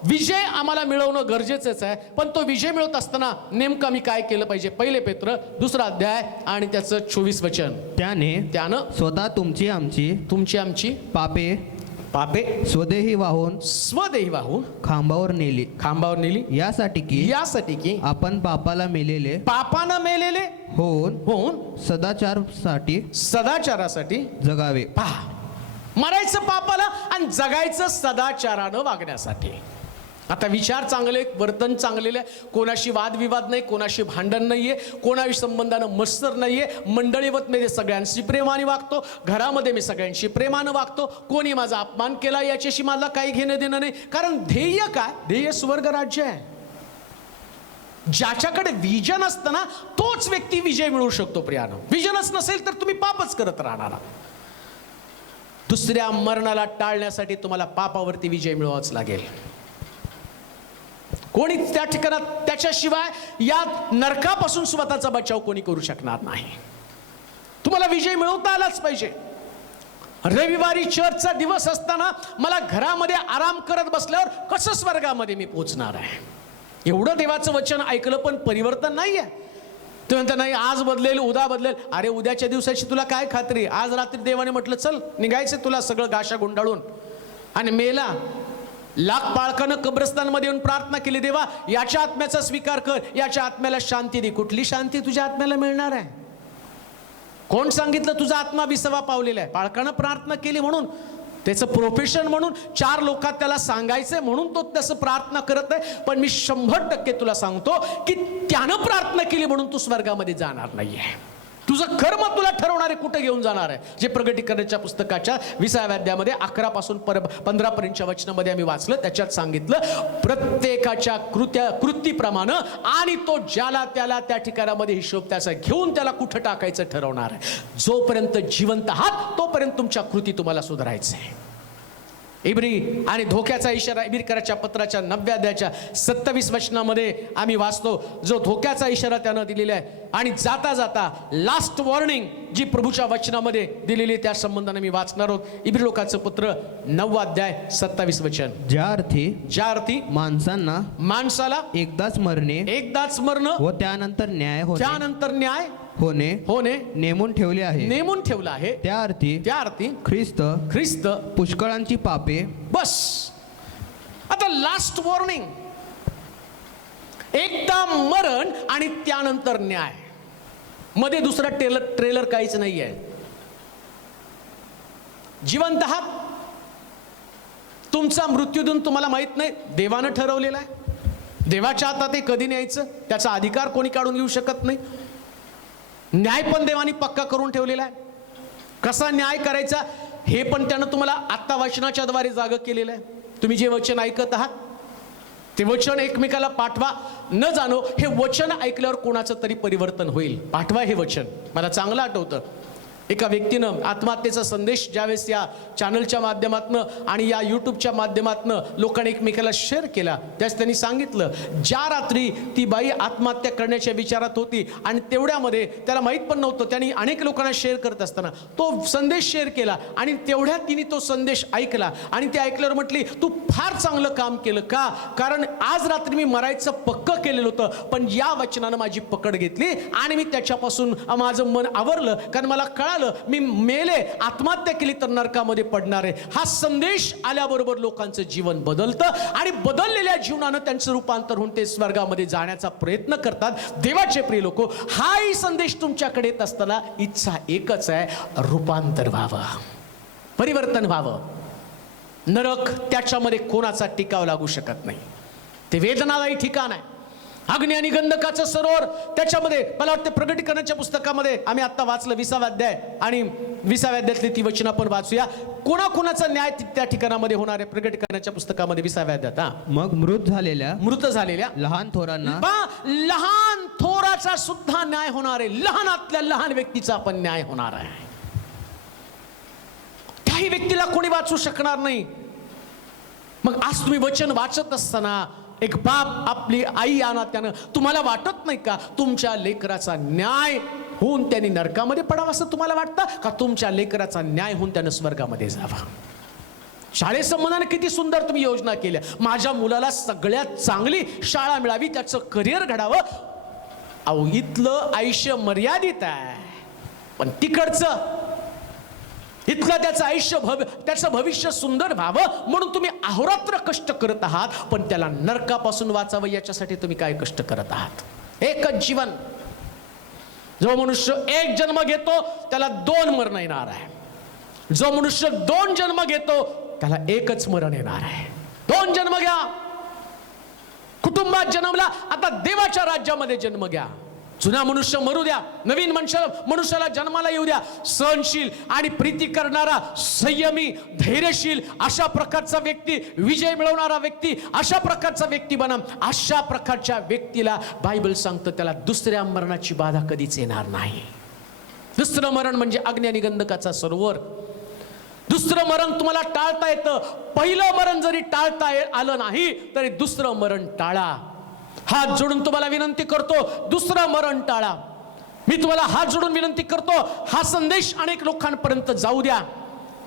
विजय आम्हाला मिळवणं गरजेचंच आहे, पण तो विजय मिळवत असताना नेमकं आम्ही काय केलं पाहिजे? 1 पेत्र 2रा अध्याय आणि त्याचं 24 वचन. त्यानं स्वतः तुमची आमची पापे स्वदेही वाहून खांबावर नेली, यासाठी की आपण पापानं मेलेले होऊन सदाचारासाठी जगावे. पहा, मरायचं पापाला आणि जगायचं सदाचारानं वागण्यासाठी. आता विचार चांगले, वर्तन चांगलेलं आहे, कोणाशी वादविवाद नाही, कोणाशी भांडण नाहीये, कोणाशी संबंधानं मत्सर नाहीये, मंडळीवत मी सगळ्यांशी प्रेमाने वागतो, घरामध्ये मी सगळ्यांशी प्रेमानं वागतो, कोणी माझा अपमान केला याच्याशी मला काही घेणं देणं नाही. कारण ध्येय काय? ध्येय स्वर्ग राज्य आहे. ज्याच्याकडे विजन असतं ना तोच व्यक्ती विजय मिळवू शकतो. प्रियानो, विजनच नसेल तर तुम्ही पापच करत राहणार. दुसऱ्या मरणाला टाळण्यासाठी तुम्हाला पापावरती विजय मिळवावाच लागेल. कोणी त्या ठिकाणात त्याच्याशिवाय या नरकापासून स्वतःचा बचाव कोणी करू शकणार नाही. तुम्हाला विजय मिळवता आलाच पाहिजे. रविवारी चर्चचा दिवस असताना मला घरामध्ये आराम करत बसल्यावर कसं स्वर्गामध्ये मी पोहोचणार आहे? एवढं देवाचं वचन ऐकलं पण परिवर्तन नाही आहे. तुम्ही म्हणता नाही आज बदलेल उद्या बदलेल. अरे उद्याच्या दिवसाची तुला काय खात्री? आज रात्री देवाने म्हटलं चल निघायचं तुला सगळं गाशा गुंडाळून, आणि मेला. लाख पाळकानं कब्रस्तानमध्ये येऊन प्रार्थना केली, देवा याच्या आत्म्याचा स्वीकार कर, याच्या आत्म्याला शांती दे. कुठली शांती तुझ्या आत्म्याला मिळणार आहे? कोण सांगितलं तुझा आत्मा विसावा पावलेला आहे? पाळकानं प्रार्थना केली म्हणून, त्याचं प्रोफेशन म्हणून, 4 लोकात त्याला सांगायचंय म्हणून तो तसं प्रार्थना करत आहे. पण मी 100% तुला सांगतो की त्यानं प्रार्थना केली म्हणून तू स्वर्गामध्ये जाणार नाहीये. तुझं कर्म तुला ठरवणारे कुठे घेऊन जाणार आहे. जे प्रगटीकरणाच्या पुस्तकाच्या 20व्या अध्यायामध्ये 11 पासून 15 पर्यंतच्या वचनामध्ये आम्ही वाचलं, त्याच्यात सांगितलं प्रत्येकाच्या कृतीप्रमाणे आणि तो ज्याला त्याला त्या ठिकाणामध्ये हिशोब त्याचा घेऊन त्याला कुठं टाकायचं ठरवणार आहे. जोपर्यंत जिवंत आहात तोपर्यंत तुमच्या कृती तुम्हाला सुधारायचं आहे. इब्री आणि धोक्याचा इशारा इब्रीकराच्या पत्राच्या 9व्या अध्यायाच्या 27 वचनामध्ये आम्ही वाचतो, जो धोक्याचा इशारा त्यानं दिलेला आहे. आणि जाता जाता लास्ट वॉर्निंग जी प्रभूच्या वचनामध्ये दिलेली त्या संबंधाने मी वाचणार आहोत. इब्री लोकाचं पत्र 9वा अध्याय 27 वचन. ज्या अर्थी माणसाला एकदाच मरण व त्यानंतर न्याय होणे नेमून ठेवले आहे. त्या अर्थी ख्रिस्त पुष्कळांची पापे. बस आता लास्ट वॉर्निंग, एकदा मरण आणि त्यानंतर न्याय. मध्ये दुसरा ट्रेलर काहीच नाही आहे. जिवंत आहात, तुमचा मृत्यू देऊन तुम्हाला माहित नाही, देवानं ठरवलेला आहे. देवाच्या हातात ते कधी न्यायचं त्याचा अधिकार कोणी काढून घेऊ शकत नाही. न्याय पण देवानी पक्का करून ठेवलेला आहे. कसा न्याय करायचा हे पण त्यानं तुम्हाला आत्ता वचनाच्या द्वारे जाग केलेलं आहे. तुम्ही जे वचन ऐकत आहात ते वचन एकमेकाला पाठवा. न जाणो हे वचन ऐकल्यावर कोणाचं तरी परिवर्तन होईल. पाठवा हे वचन. मला चांगलं आठवतं, एका व्यक्तीनं आत्महत्येचा संदेश ज्यावेळेस या चॅनलच्या माध्यमातनं आणि या यूट्यूबच्या माध्यमातनं लोकांनी एकमेकाला शेअर केला, त्यास त्यांनी सांगितलं ज्या रात्री ती बाई आत्महत्या करण्याच्या विचारात होती आणि तेवढ्यामध्ये त्याला माहीत पण नव्हतं, त्यांनी अनेक लोकांना शेअर करत असताना तो संदेश शेअर केला आणि तेवढ्यात तिने तो संदेश ऐकला आणि ते ऐकल्यावर म्हटली तू फार चांगलं काम केलं. का? कारण आज रात्री मी मरायचं पक्कं केलेलं होतं, पण या वचनानं माझी पकड घेतली आणि मी त्याच्यापासून माझं मन आवरलं. कारण मला कळालं मी मेले, आत्महत्या केली तर नरकामध्ये पडणार आहे. हा संदेश आल्याबरोबर लोकांचं जीवन बदलतं आणि बदललेल्या जीवनानं त्यांचं रूपांतर होऊन ते स्वर्गामध्ये जाण्याचा प्रयत्न करतात. देवाचे प्रिय लोक, हाही संदेश तुमच्याकडे येत असताना इच्छा एकच आहे, रूपांतर व्हावं, परिवर्तन व्हावं. नरक त्याच्यामध्ये कोणाचा टिकाव लागू शकत नाही. ते वेदनादायी ठिकाण आहे. अग्नी आणि गंधकाचं सरोवर त्याच्यामध्ये मला वाटतं प्रगटीकरणाच्या पुस्तकामध्ये आम्ही आता वाचलं 20वा अध्याय आणि 20व्या अध्यायातली ती वचन आपण वाचूया. कोणाकोणाचा न्याय त्या ठिकाणामध्ये होणार आहे? प्रगटीकरणाच्या पुस्तकामध्ये 20व्या अध्यायात. मग मृत झालेल्या लहान थोराचा सुद्धा न्याय होणार आहे. लहानातल्या लहान व्यक्तीचा पण न्याय होणार आहे. त्याही व्यक्तीला कोणी वाचू शकणार नाही. मग आज तुम्ही वचन वाचत असताना एक बाप आपली आई या नात्यानं तुम्हाला वाटत नाही का तुमच्या लेकराचा न्याय होऊन त्यांनी नरकामध्ये पडावं असं तुम्हाला वाटतं का? तुमच्या लेकराचा न्याय होऊन त्यानं स्वर्गामध्ये जावा. शाळेसंबंधाने किती सुंदर तुम्ही योजना केल्या. माझ्या मुलाला सगळ्यात चांगली शाळा मिळावी, त्याचं करिअर घडावं. अहो इथलं आयुष्य मर्यादित आहे, पण तिकडचं इथलं त्याचं आयुष्य त्याचं भविष्य सुंदर व्हावं म्हणून तुम्ही अहोरात्र कष्ट करत आहात. पण त्याला नरकापासून वाचावं याच्यासाठी तुम्ही काय कष्ट करत आहात? एकच जीवन. जो मनुष्य 1 जन्म घेतो त्याला 2 मरण येणार आहे. जो मनुष्य 2 जन्म घेतो त्याला 1च मरण येणार आहे. 2 जन्म घ्या. कुटुंबात जन्मला, आता देवाच्या राज्यामध्ये जन्म घ्या. जुना मनुष्य मरू द्या, नवीन मनुष्याला जन्माला येऊ द्या. सहनशील आणि प्रीती करणारा, संयमी, धैर्यशील अशा प्रकारचा व्यक्ती, विजय मिळवणारा व्यक्ती, अशा प्रकारचा व्यक्ती बना. अशा प्रकारच्या व्यक्तीला बायबल सांगतं त्याला दुसऱ्या मरणाची बाधा कधीच येणार नाही. दुसरं मरण म्हणजे अग्नी आणि गंधकाचा सरोवर. दुसरं मरण तुम्हाला टाळता येतं. पहिलं मरण जरी टाळता आलं नाही तरी दुसरं मरण टाळा. हात जोडून तुम्हाला विनंती करतो, दुसरं मरण टाळा. मी तुम्हाला हात जोडून विनंती करतो, हा संदेश अनेक लोकांपर्यंत जाऊ द्या.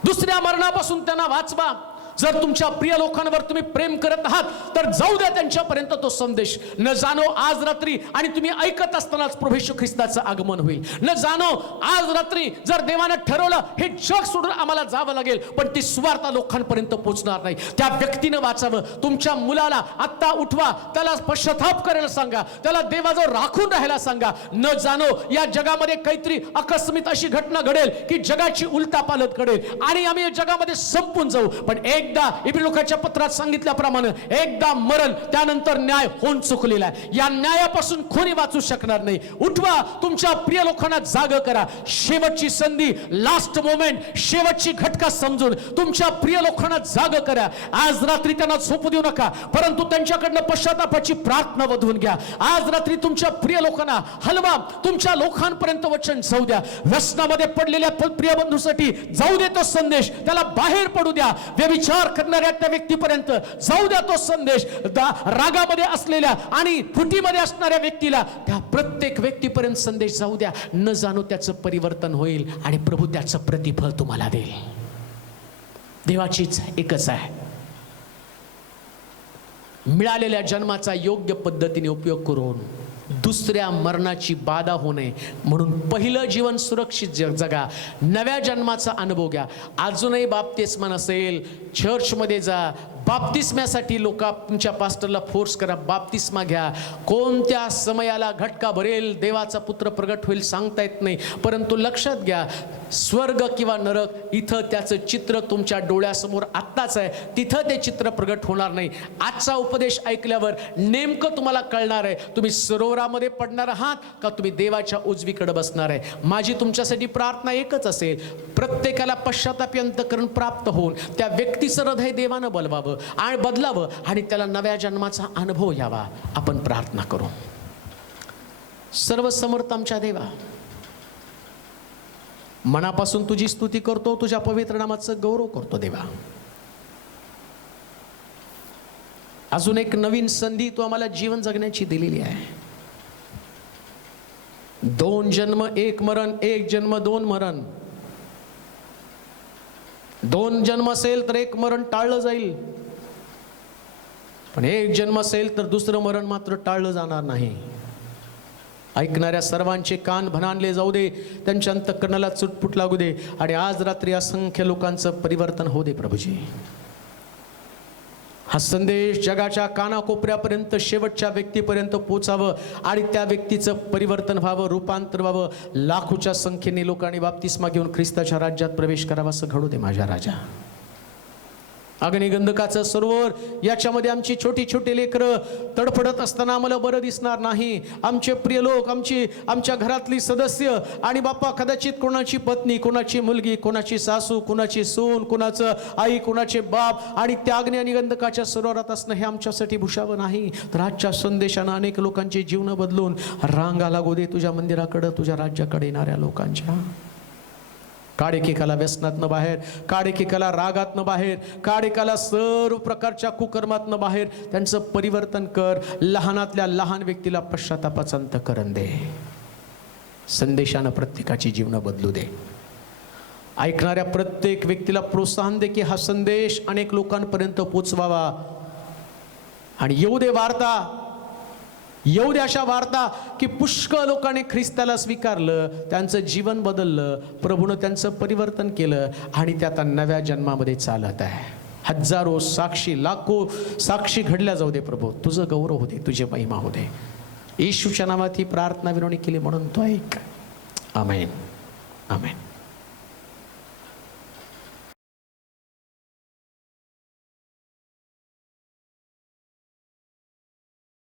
दुसऱ्या मरणापासून त्यांना वाचवा. जर तुमच्या प्रिय लोकांवर तुम्ही प्रेम करत आहात तर जाऊ द्या त्यांच्यापर्यंत तो संदेश. न जाणो आज रात्री, आणि तुम्ही ऐकत असतानाच प्रभू येशू ख्रिस्ताचं आगमन होईल. न जाणो आज रात्री जर देवानं ठरवलं हे जग सोडून आम्हाला जावं लागेल, पण ती सुवार्ता लोकांपर्यंत पोहोचणार नाही. त्या व्यक्तीनं वाचावं. तुमच्या मुलाला आत्ता उठवा, त्याला पश्चाताप करायला सांगा, त्याला देवाजवळ राखून राहायला सांगा. न जाणो या जगामध्ये काहीतरी अकस्मित अशी घटना घडेल की जगाची उलटापालट घडेल आणि आम्ही या जगामध्ये संपून जाऊ. पण एकदा इब्री लोकांच्या पत्रात सांगितल्याप्रमाणे एकदा मरण, त्यानंतर न्याय होऊन चुकलेला आहे. या न्यायापासून कोणी वाचू शकणार नाही. उठवा, तुमच्या प्रिय लोकांना जाग करा. शेवटची संधी, लास्ट मोमेंट, शेवटची घटका समजून तुमच्या प्रिय लोकांना जाग करा. आज रात्री त्यांना झोपू देऊ नका, परंतु त्यांच्याकडनं पश्चातापाची प्रार्थना वधवून घ्या. आज रात्री तुमच्या प्रिय लोकांना हलवा, तुमच्या लोकांपर्यंत वचन जाऊ द्या. व्यसनामध्ये पडलेल्या प्रिय बंधूसाठी जाऊ दे तो संदेश, त्याला बाहेर पडू द्या. व्यभिचार करणाऱ्या त्या व्यक्तीपर्यंत जाऊ द्या तो संदेश. रागामध्ये असलेल्या आणि फुटीमध्ये असणाऱ्या व्यक्तीला, त्या प्रत्येक व्यक्तीपर्यंत संदेश जाऊ द्या. न जाणो त्याचं परिवर्तन होईल आणि प्रभू त्याचं प्रतिफळ तुम्हाला देईल. देवाचीच एकच आहे, मिळालेल्या जन्माचा योग्य पद्धतीने उपयोग करून दुसऱ्या मरणाची बाधा होऊ नये म्हणून पहिलं जीवन सुरक्षित जगा. नव्या जन्माचा अनुभव घ्या. अजूनही बाप्तिस्मा नसेल, चर्चमध्ये जा. बाप्तिस्म्यासाठी लोक तुमच्या पास्टरला फोर्स करा, बाप्तिस्मा घ्या. कोणत्या समयाला घटका भरेल, देवाचा पुत्र प्रगट होईल सांगता येत नाही, परंतु लक्षात घ्या, स्वर्ग किंवा नरक इथं त्याचं चित्र तुमच्या डोळ्यासमोर आत्ताच आहे, तिथं ते चित्र प्रगट होणार नाही. आजचा उपदेश ऐकल्यावर नेमकं तुम्हाला कळणार आहे, तुम्ही सरोवरामध्ये पडणार आहात का तुम्ही देवाच्या उजवीकडे बसणार आहे. माझी तुमच्यासाठी प्रार्थना एकच असेल, प्रत्येकाला पश्चातापी अंतःकरण प्राप्त होऊन त्या व्यक्तीचं हृदय देवानं बलवावं आणि बदलावं आणि त्याला नव्या जन्माचा अनुभव यावा. आपण प्रार्थना करू. सर्वसमर्थ आमच्या देवा, मनापासून तुझी स्तुती करतो, तुझ्या पवित्र नामाचं गौरव करतो. देवा, अजून एक नवीन संधी तू आम्हाला जीवन जगण्याची दिलेली आहे. 2 जन्म 1 मरण, 1 जन्म 2 मरण. 2 जन्म असेल तर 1 मरण टाळलं जाईल, पण 1 जन्म असेल तर दुसरं मरण मात्र टाळलं जाणार नाही. ऐकणाऱ्या सर्वांचे कान भनानले जाऊ दे, त्यांच्या अंतःकरणाला चुटपुट लागू दे आणि आज रात्री असंख्य लोकांचं परिवर्तन होऊ दे. प्रभूजी, हा संदेश जगाच्या कानाकोपऱ्यापर्यंत शेवटच्या व्यक्तीपर्यंत पोचावं आणि त्या व्यक्तीचं परिवर्तन व्हावं, रूपांतर व्हावं. लाखोच्या संख्येने लोकांनी बाप्तिस्मा घेऊन ख्रिस्ताच्या राज्यात प्रवेश करावा असं घडू दे माझ्या राजा. अग्निगंधकाचं सरोवर, याच्यामध्ये आमची छोटी छोटी लेकरं तडफडत असताना आम्हाला बरं दिसणार नाही. आमचे प्रिय लोक, आमच्या घरातली सदस्य आणि बाप्पा, कदाचित कोणाची पत्नी, कोणाची मुलगी, कोणाची सासू, कोणाची सून, कोणाचं आई, कोणाचे बाप, आणि त्या अग्निगंधकाच्या सरोवरात असणं हे आमच्यासाठी भूषावं नाही. तर आजच्या संदेशानं अनेक लोकांची जीवन बदलून रांगा लागू दे तुझ्या मंदिराकडं, तुझ्या राज्याकडे येणाऱ्या लोकांच्या. काळेकीकाला व्यसनातनं बाहेर, काळेकीकाला रागातनं बाहेर, काळेकाला सर्व प्रकारच्या कुकर्मातनं बाहेर त्यांचं परिवर्तन कर. लहानातल्या लहान व्यक्तीला पश्चातापाचं अंतःकरण दे. संदेशानं प्रत्येकाची जीवन बदलू दे. ऐकणाऱ्या प्रत्येक व्यक्तीला प्रोत्साहन दे की हा संदेश अनेक लोकांपर्यंत पोचवावा आणि येऊ दे वार्ता, येऊ दे अशा वार्ता की पुष्कळ लोकांनी ख्रिस्ताला स्वीकारलं, त्यांचं जीवन बदललं, प्रभूनं त्यांचं परिवर्तन केलं आणि ते आता नव्या जन्मामध्ये चालत आहे. हजारो साक्षी, लाखो साक्षी घडल्या जाऊ दे. प्रभू, तुझं गौरव होते, तुझी महिमा होते. येशूच्या नावात ही प्रार्थना विनवणी केली म्हणून तो ऐक. आमेन, आमेन.